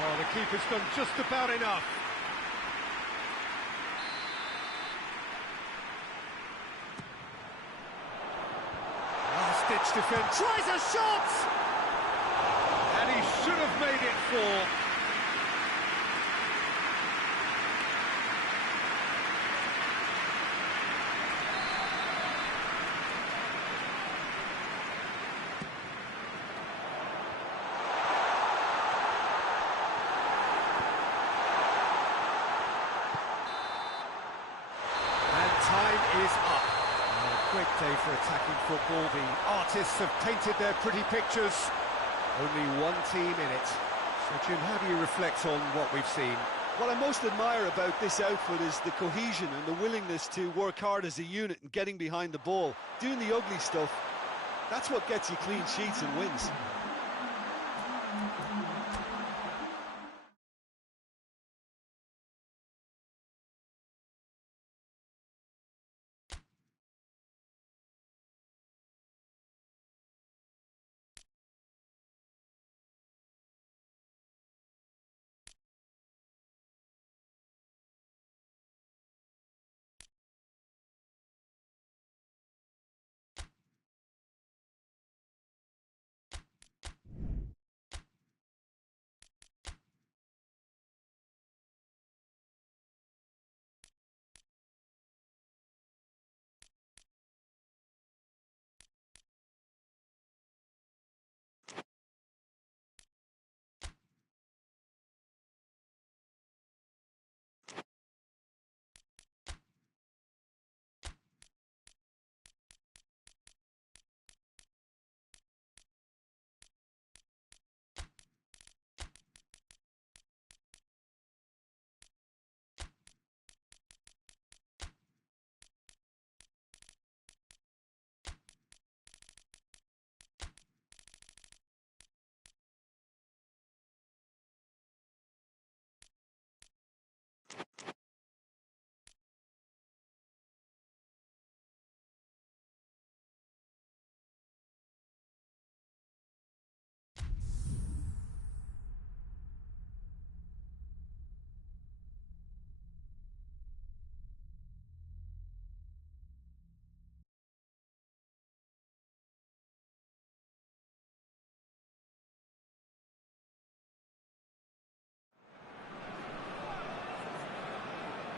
Oh, the keeper's done just about enough. Last-ditch defence. Tries a shot! And he should have made it four. Time is up. great day for attacking football. The artists have painted their pretty pictures. Only one team in it. So, Jim, how do you reflect on what we've seen? What I most admire about this outfit is the cohesion and the willingness to work hard as a unit and getting behind the ball. Doing the ugly stuff, that's what gets you clean sheets and wins.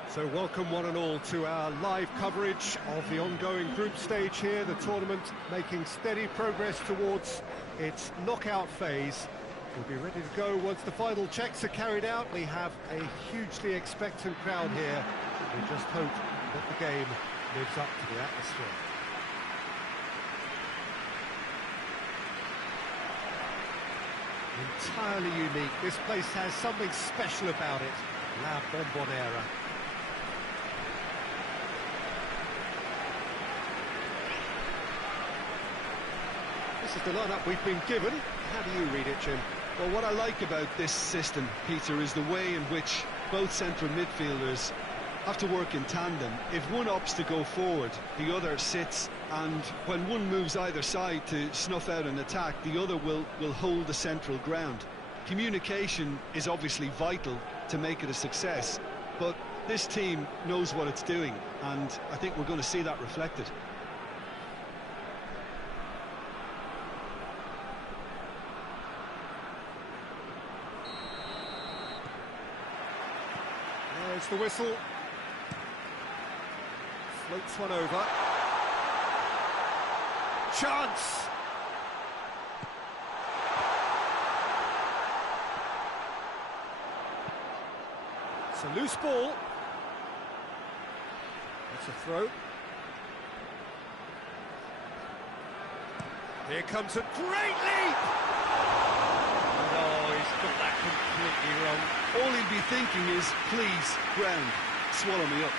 So welcome one and all to our live coverage of the ongoing group stage here, the tournament making steady progress towards its knockout phase. We'll be ready to go once the final checks are carried out. We have a hugely expectant crowd here. We just hope that the game lives up to the atmosphere. Entirely unique. This place has something special about it. La Bombonera. This is the lineup we've been given. How do you read it, Jim? Well, what I like about this system, Peter, is the way in which both central midfielders have to work in tandem. If one opts to go forward, the other sits, and when one moves either side to snuff out an attack, the other will hold the central ground. Communication is obviously vital to make it a success, but this team knows what it's doing, and I think we're going to see that reflected. There's the whistle. Floats one over. Chance! It's a loose ball. It's a throw. Here comes a great leap! Oh, he's got that completely wrong. All he'll be thinking is, please, ground, swallow me up.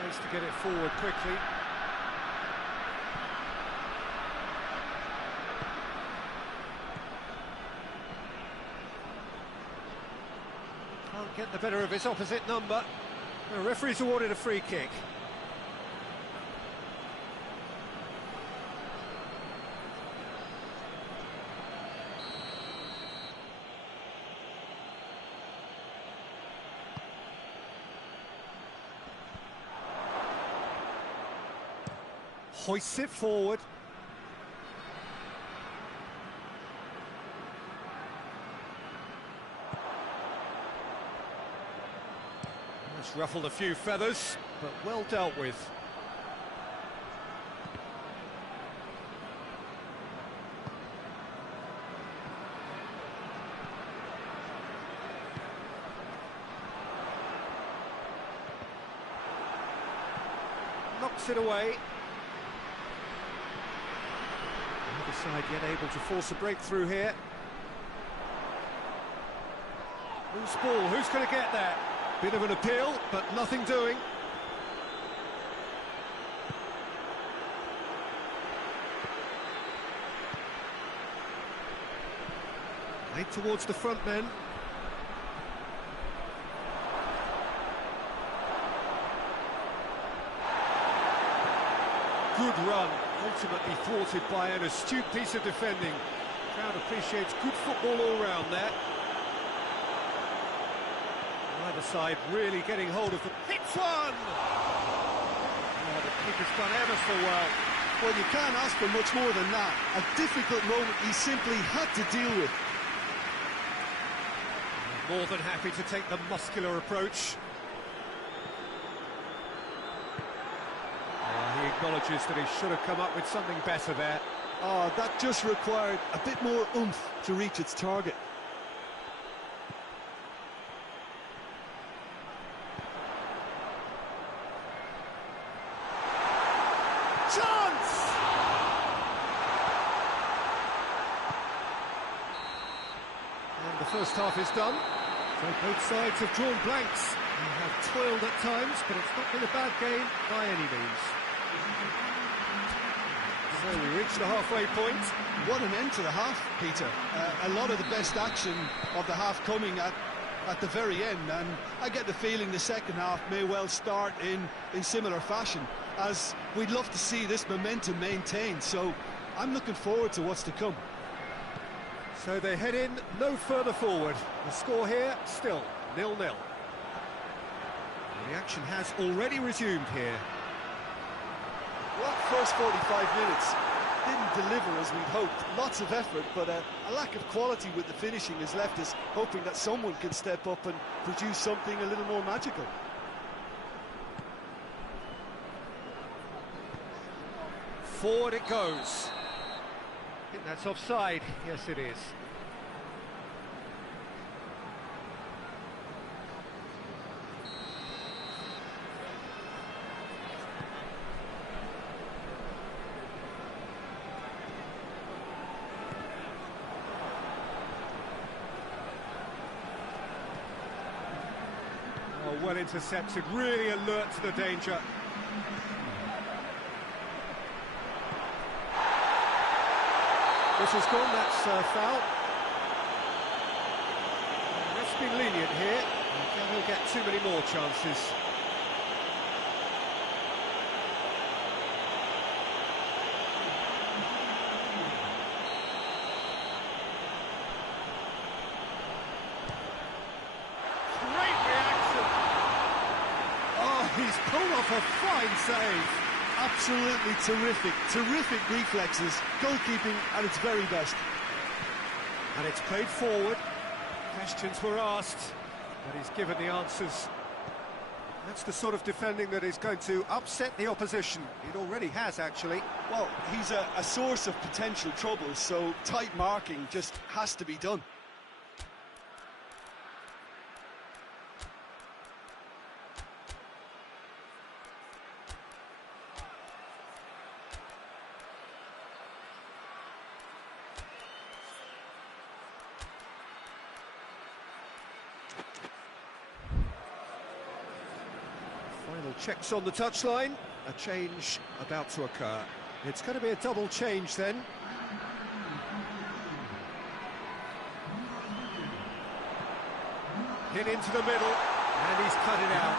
Tries to get it forward quickly. Can't get the better of his opposite number. The referee's awarded a free kick. Hoists it forward. It's ruffled a few feathers, but well dealt with. knocks it away. The other side yet able to force a breakthrough here. Loose ball, who's going to get that? Bit of an appeal, but nothing doing. Right towards the front men. Good run, ultimately thwarted by an astute piece of defending. Crowd appreciates good football all round there. Either side really getting hold of the... Hits one! Oh, the keeper's done ever so well. Well, you can't ask for much more than that. A difficult moment he simply had to deal with. More than happy to take the muscular approach. He acknowledges that he should have come up with something better there. Oh, that just required a bit more oomph to reach its target. Chance! And the first half is done. So both sides have drawn blanks. They have toiled at times, but it's not been a bad game by any means. So we reach the halfway point. What an end to the half, Peter. A lot of the best action of the half coming at the very end, and I get the feeling the second half may well start in similar fashion, as we'd love to see this momentum maintained, so I'm looking forward to what's to come. So they head in no further forward. The score here still 0-0. The action has already resumed here. Well, first 45 minutes didn't deliver as we'd hoped. Lots of effort, but a lack of quality with the finishing has left us hoping that someone can step up and produce something a little more magical. Forward it goes. I think that's offside. Yes, it is. Oh, well intercepted, really alert to the danger. This has gone, that's foul. Let's be lenient here. He'll get too many more chances. Great reaction. Oh, he's pulled off a fine save. Absolutely terrific reflexes, goalkeeping at its very best. And it's played forward. Questions were asked, but he's given the answers. That's the sort of defending that is going to upset the opposition. It already has, actually. Well, he's a source of potential trouble, so tight marking just has to be done. Final checks on the touchline. A change about to occur. It's going to be a double change then. Hit into the middle, and he's cut it out.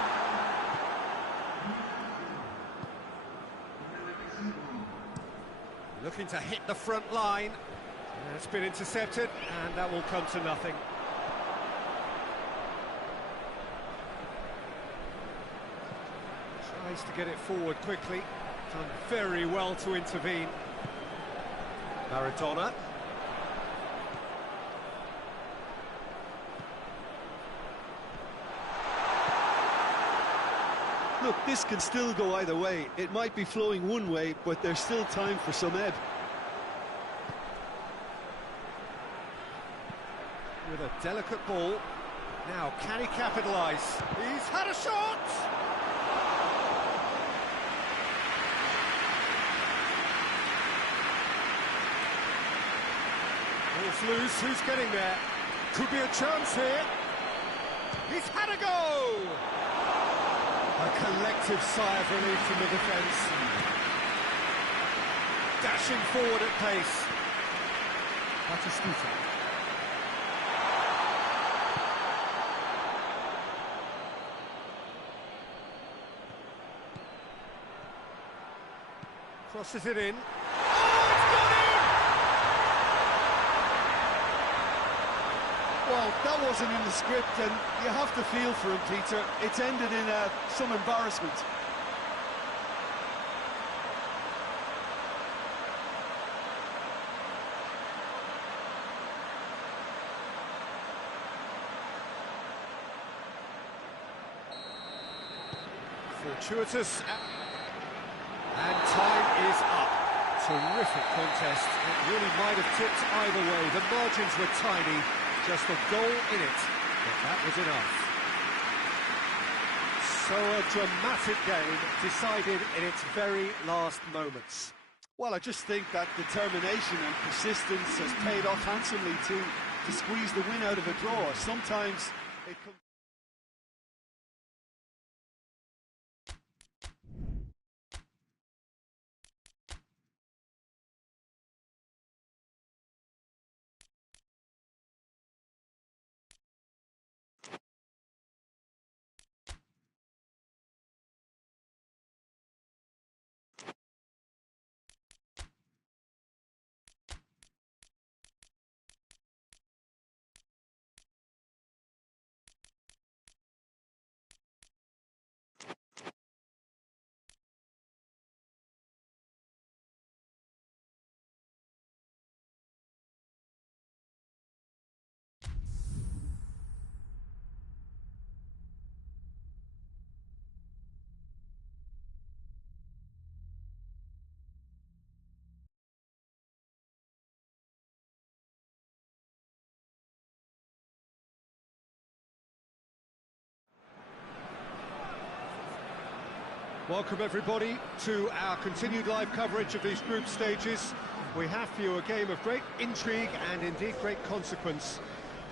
Looking to hit the front line. And it's been intercepted, and that will come to nothing. Tries to get it forward quickly. Done very well to intervene. Maradona. Look, this can still go either way. It might be flowing one way, but there's still time for some ebb. With a delicate ball. Now, can he capitalise? He's had a shot! It's loose, who's getting there? Could be a chance here. He's had a go! A collective sigh of relief from the defence. Dashing forward at pace. That's a scooter. Crosses it in. Well, that wasn't in the script, and you have to feel for him, Peter. It's ended in some embarrassment. Fortuitous. And time is up. Terrific contest. It really might have tipped either way. The margins were tiny. Just a goal in it, but that was enough. So a dramatic game decided in its very last moments. Well, I just think that determination and persistence has paid off handsomely to squeeze the win out of a draw. Sometimes it comes... Welcome everybody to our continued live coverage of these group stages. We have for you a game of great intrigue and indeed great consequence.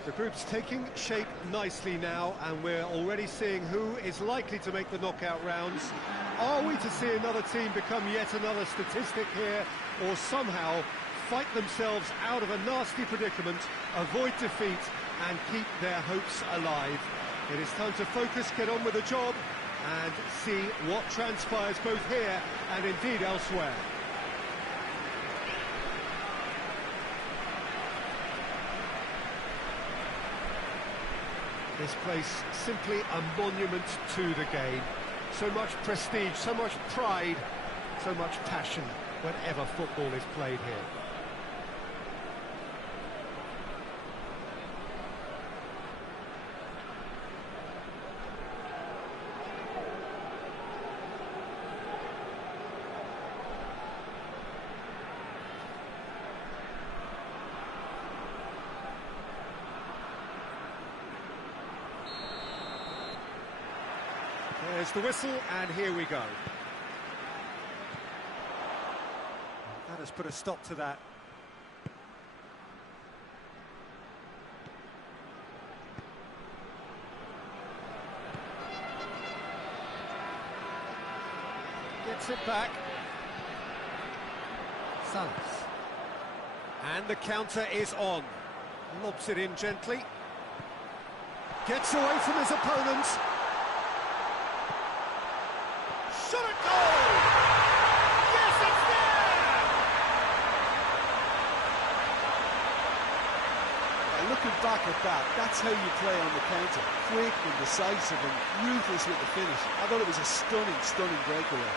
The group's taking shape nicely now, and we're already seeing who is likely to make the knockout rounds. Are we to see another team become yet another statistic here, or somehow fight themselves out of a nasty predicament, avoid defeat and keep their hopes alive? It is time to focus, get on with the job, and see what transpires both here and indeed elsewhere. This place simply a monument to the game. So much prestige, so much pride, so much passion whenever football is played here. There's the whistle, and here we go. That has put a stop to that. Gets it back. Salas. And the counter is on. Lobs it in gently. Gets away from his opponent. Shot at goal! Yes, it's there! Looking back at that, that's how you play on the counter. Quick and decisive and ruthless with the finish. I thought it was a stunning, stunning breakaway.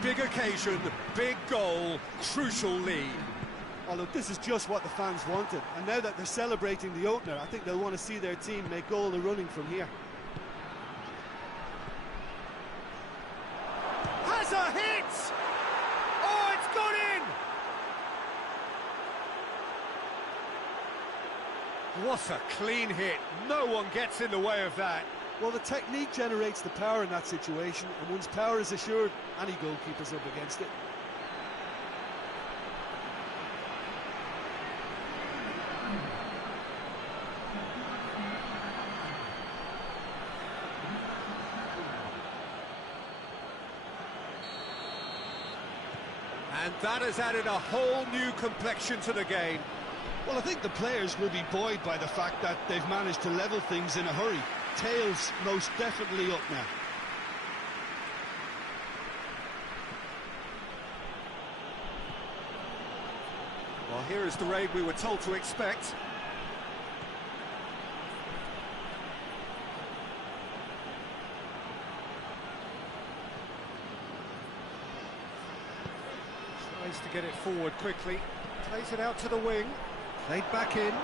Big occasion, big goal, crucial lead. Oh, look, this is just what the fans wanted. And now that they're celebrating the opener, I think they'll want to see their team make all the running from here. Has a hit! Oh, it's gone in! What a clean hit. No one gets in the way of that. Well, the technique generates the power in that situation, and once power is assured, any goalkeeper's up against it. And that has added a whole new complexion to the game. Well, I think the players will be buoyed by the fact that they've managed to level things in a hurry. Tails most definitely up now. Well, here is the raid we were told to expect. Tries to get it forward quickly. Plays it out to the wing. Played back in.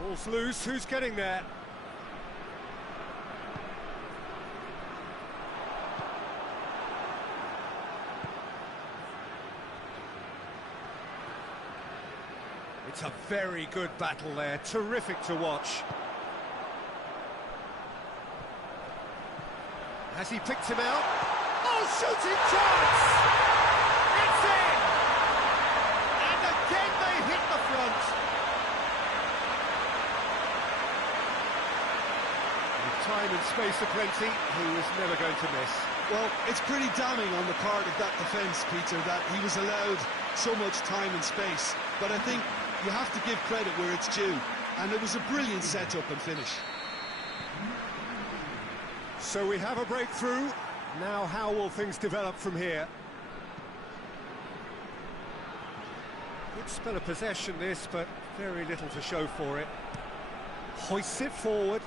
Ball's loose. Who's getting there? It's a very good battle there, terrific to watch. Has he picked him out? Oh, shooting chance! It's in! And again they hit the front. With time and space aplenty, he was never going to miss. Well, it's pretty damning on the part of that defence, Peter, that he was allowed so much time and space. But I think you have to give credit where it's due, and it was a brilliant setup and finish. So we have a breakthrough. Now how will things develop from here? Good spell of possession this, but very little to show for it. Hoists it forward.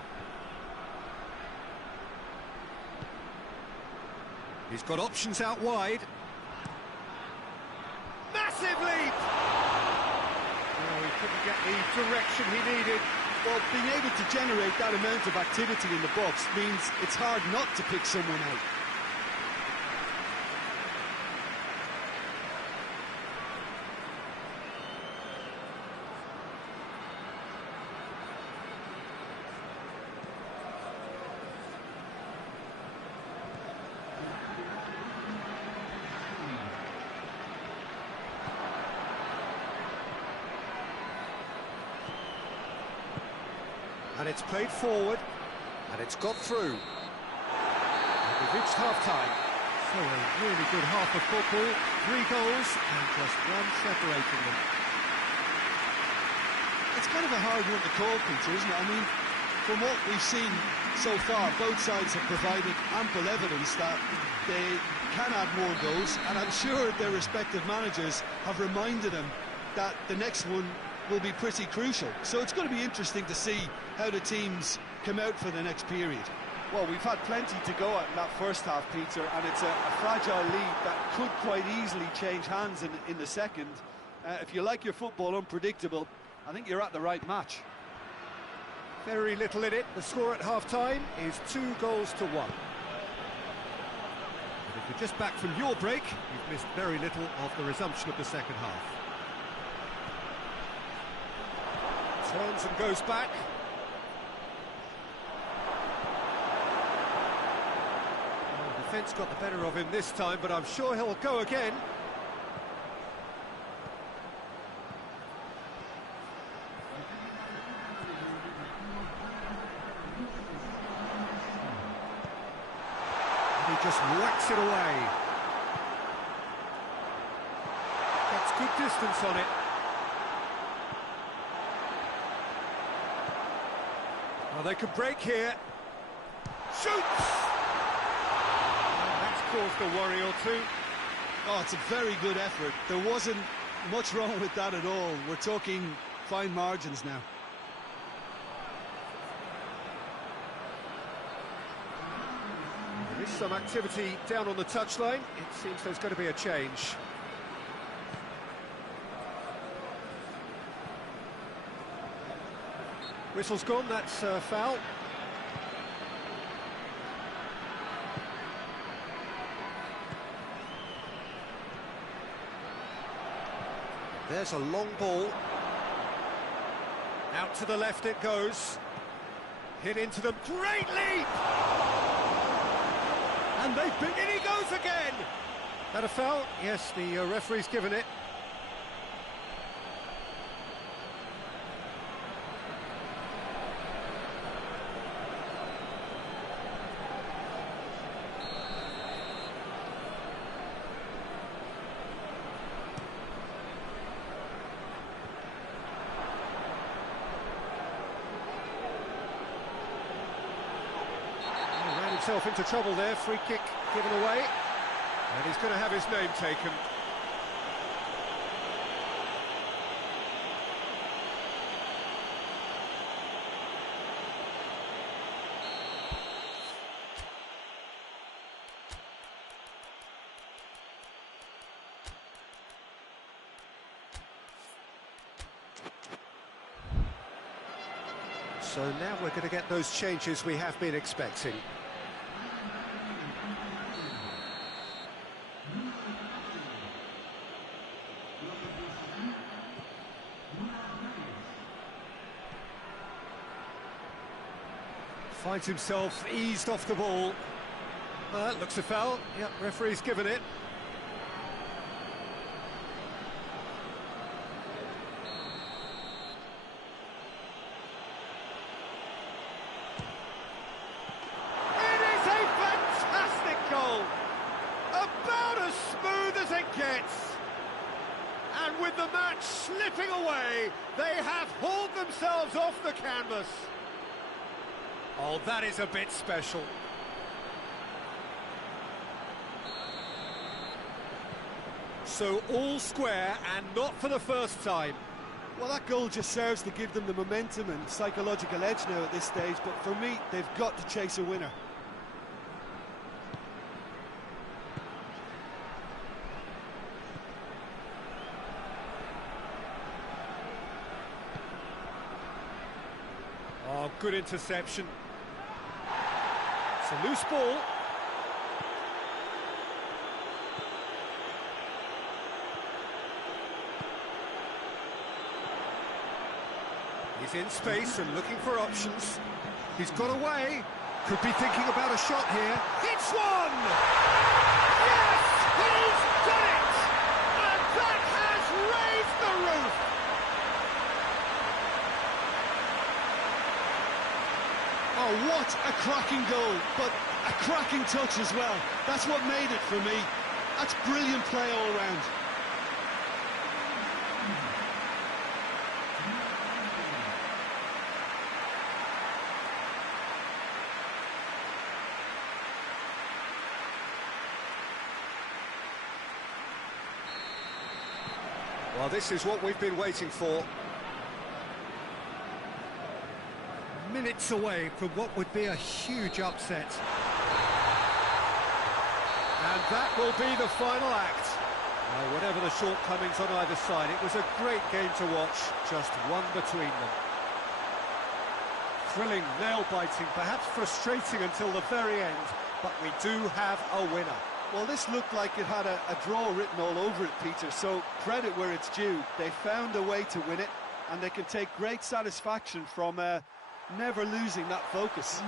He's got options out wide. Massive leap! Oh, he couldn't get the direction he needed. Well, being able to generate that amount of activity in the box means it's hard not to pick someone out. And it's played forward, and it's got through. And we've reached half-time. So a really good half of football, 3 goals, and just one separating them. It's kind of a hard one to call, Peter, isn't it? I mean, from what we've seen so far, both sides have provided ample evidence that they can add more goals, and I'm sure their respective managers have reminded them that the next one will be pretty crucial. So it's going to be interesting to see how the teams come out for the next period. Well, we've had plenty to go at in that first half, Peter, and it's a fragile lead that could quite easily change hands in the second. If you like your football unpredictable, I think you're at the right match. Very little in it. The score at half-time is 2 goals to 1. And if you're just back from your break, you've missed very little of the resumption of the second half. Turns and goes back. Well, the defence got the better of him this time, but I'm sure he'll go again. And he just whacks it away. Gets good distance on it. Well, they could break here. Shoots! That's caused a worry or two. Oh, it's a very good effort. There wasn't much wrong with that at all. We're talking fine margins now. There is some activity down on the touchline. It seems there's going to be a change. Whistle's gone, that's foul. There's a long ball. Out to the left it goes. Hit into them. Great leap! And they've been... In he goes again! That a foul? Yes, the referee's given it. Himself into trouble there, free kick given away, and he's going to have his name taken. So now we're going to get those changes we have been expecting. Finds himself eased off the ball. Looks a foul. Yep, referee's given it. It is a fantastic goal! About as smooth as it gets. And with the match slipping away, they have hauled themselves off the canvas. Oh, that is a bit special. So all square, and not for the first time. Well, that goal just serves to give them the momentum and psychological edge now at this stage, but for me, they've got to chase a winner. Oh, good interception. It's a loose ball. He's in space and looking for options. He's got away. Could be thinking about a shot here. It's one! Yes! He's done it! And that has raised the roof! Oh, what a cracking goal, but a cracking touch as well. That's what made it for me. That's brilliant play all round. Well, this is what we've been waiting for. Minutes away from what would be a huge upset. And that will be the final act. Whatever the shortcomings on either side, it was a great game to watch, just one between them. Thrilling, nail-biting, perhaps frustrating until the very end, but we do have a winner. Well, this looked like it had a draw written all over it, Peter, so credit where it's due. They found a way to win it, and they can take great satisfaction from never losing that focus.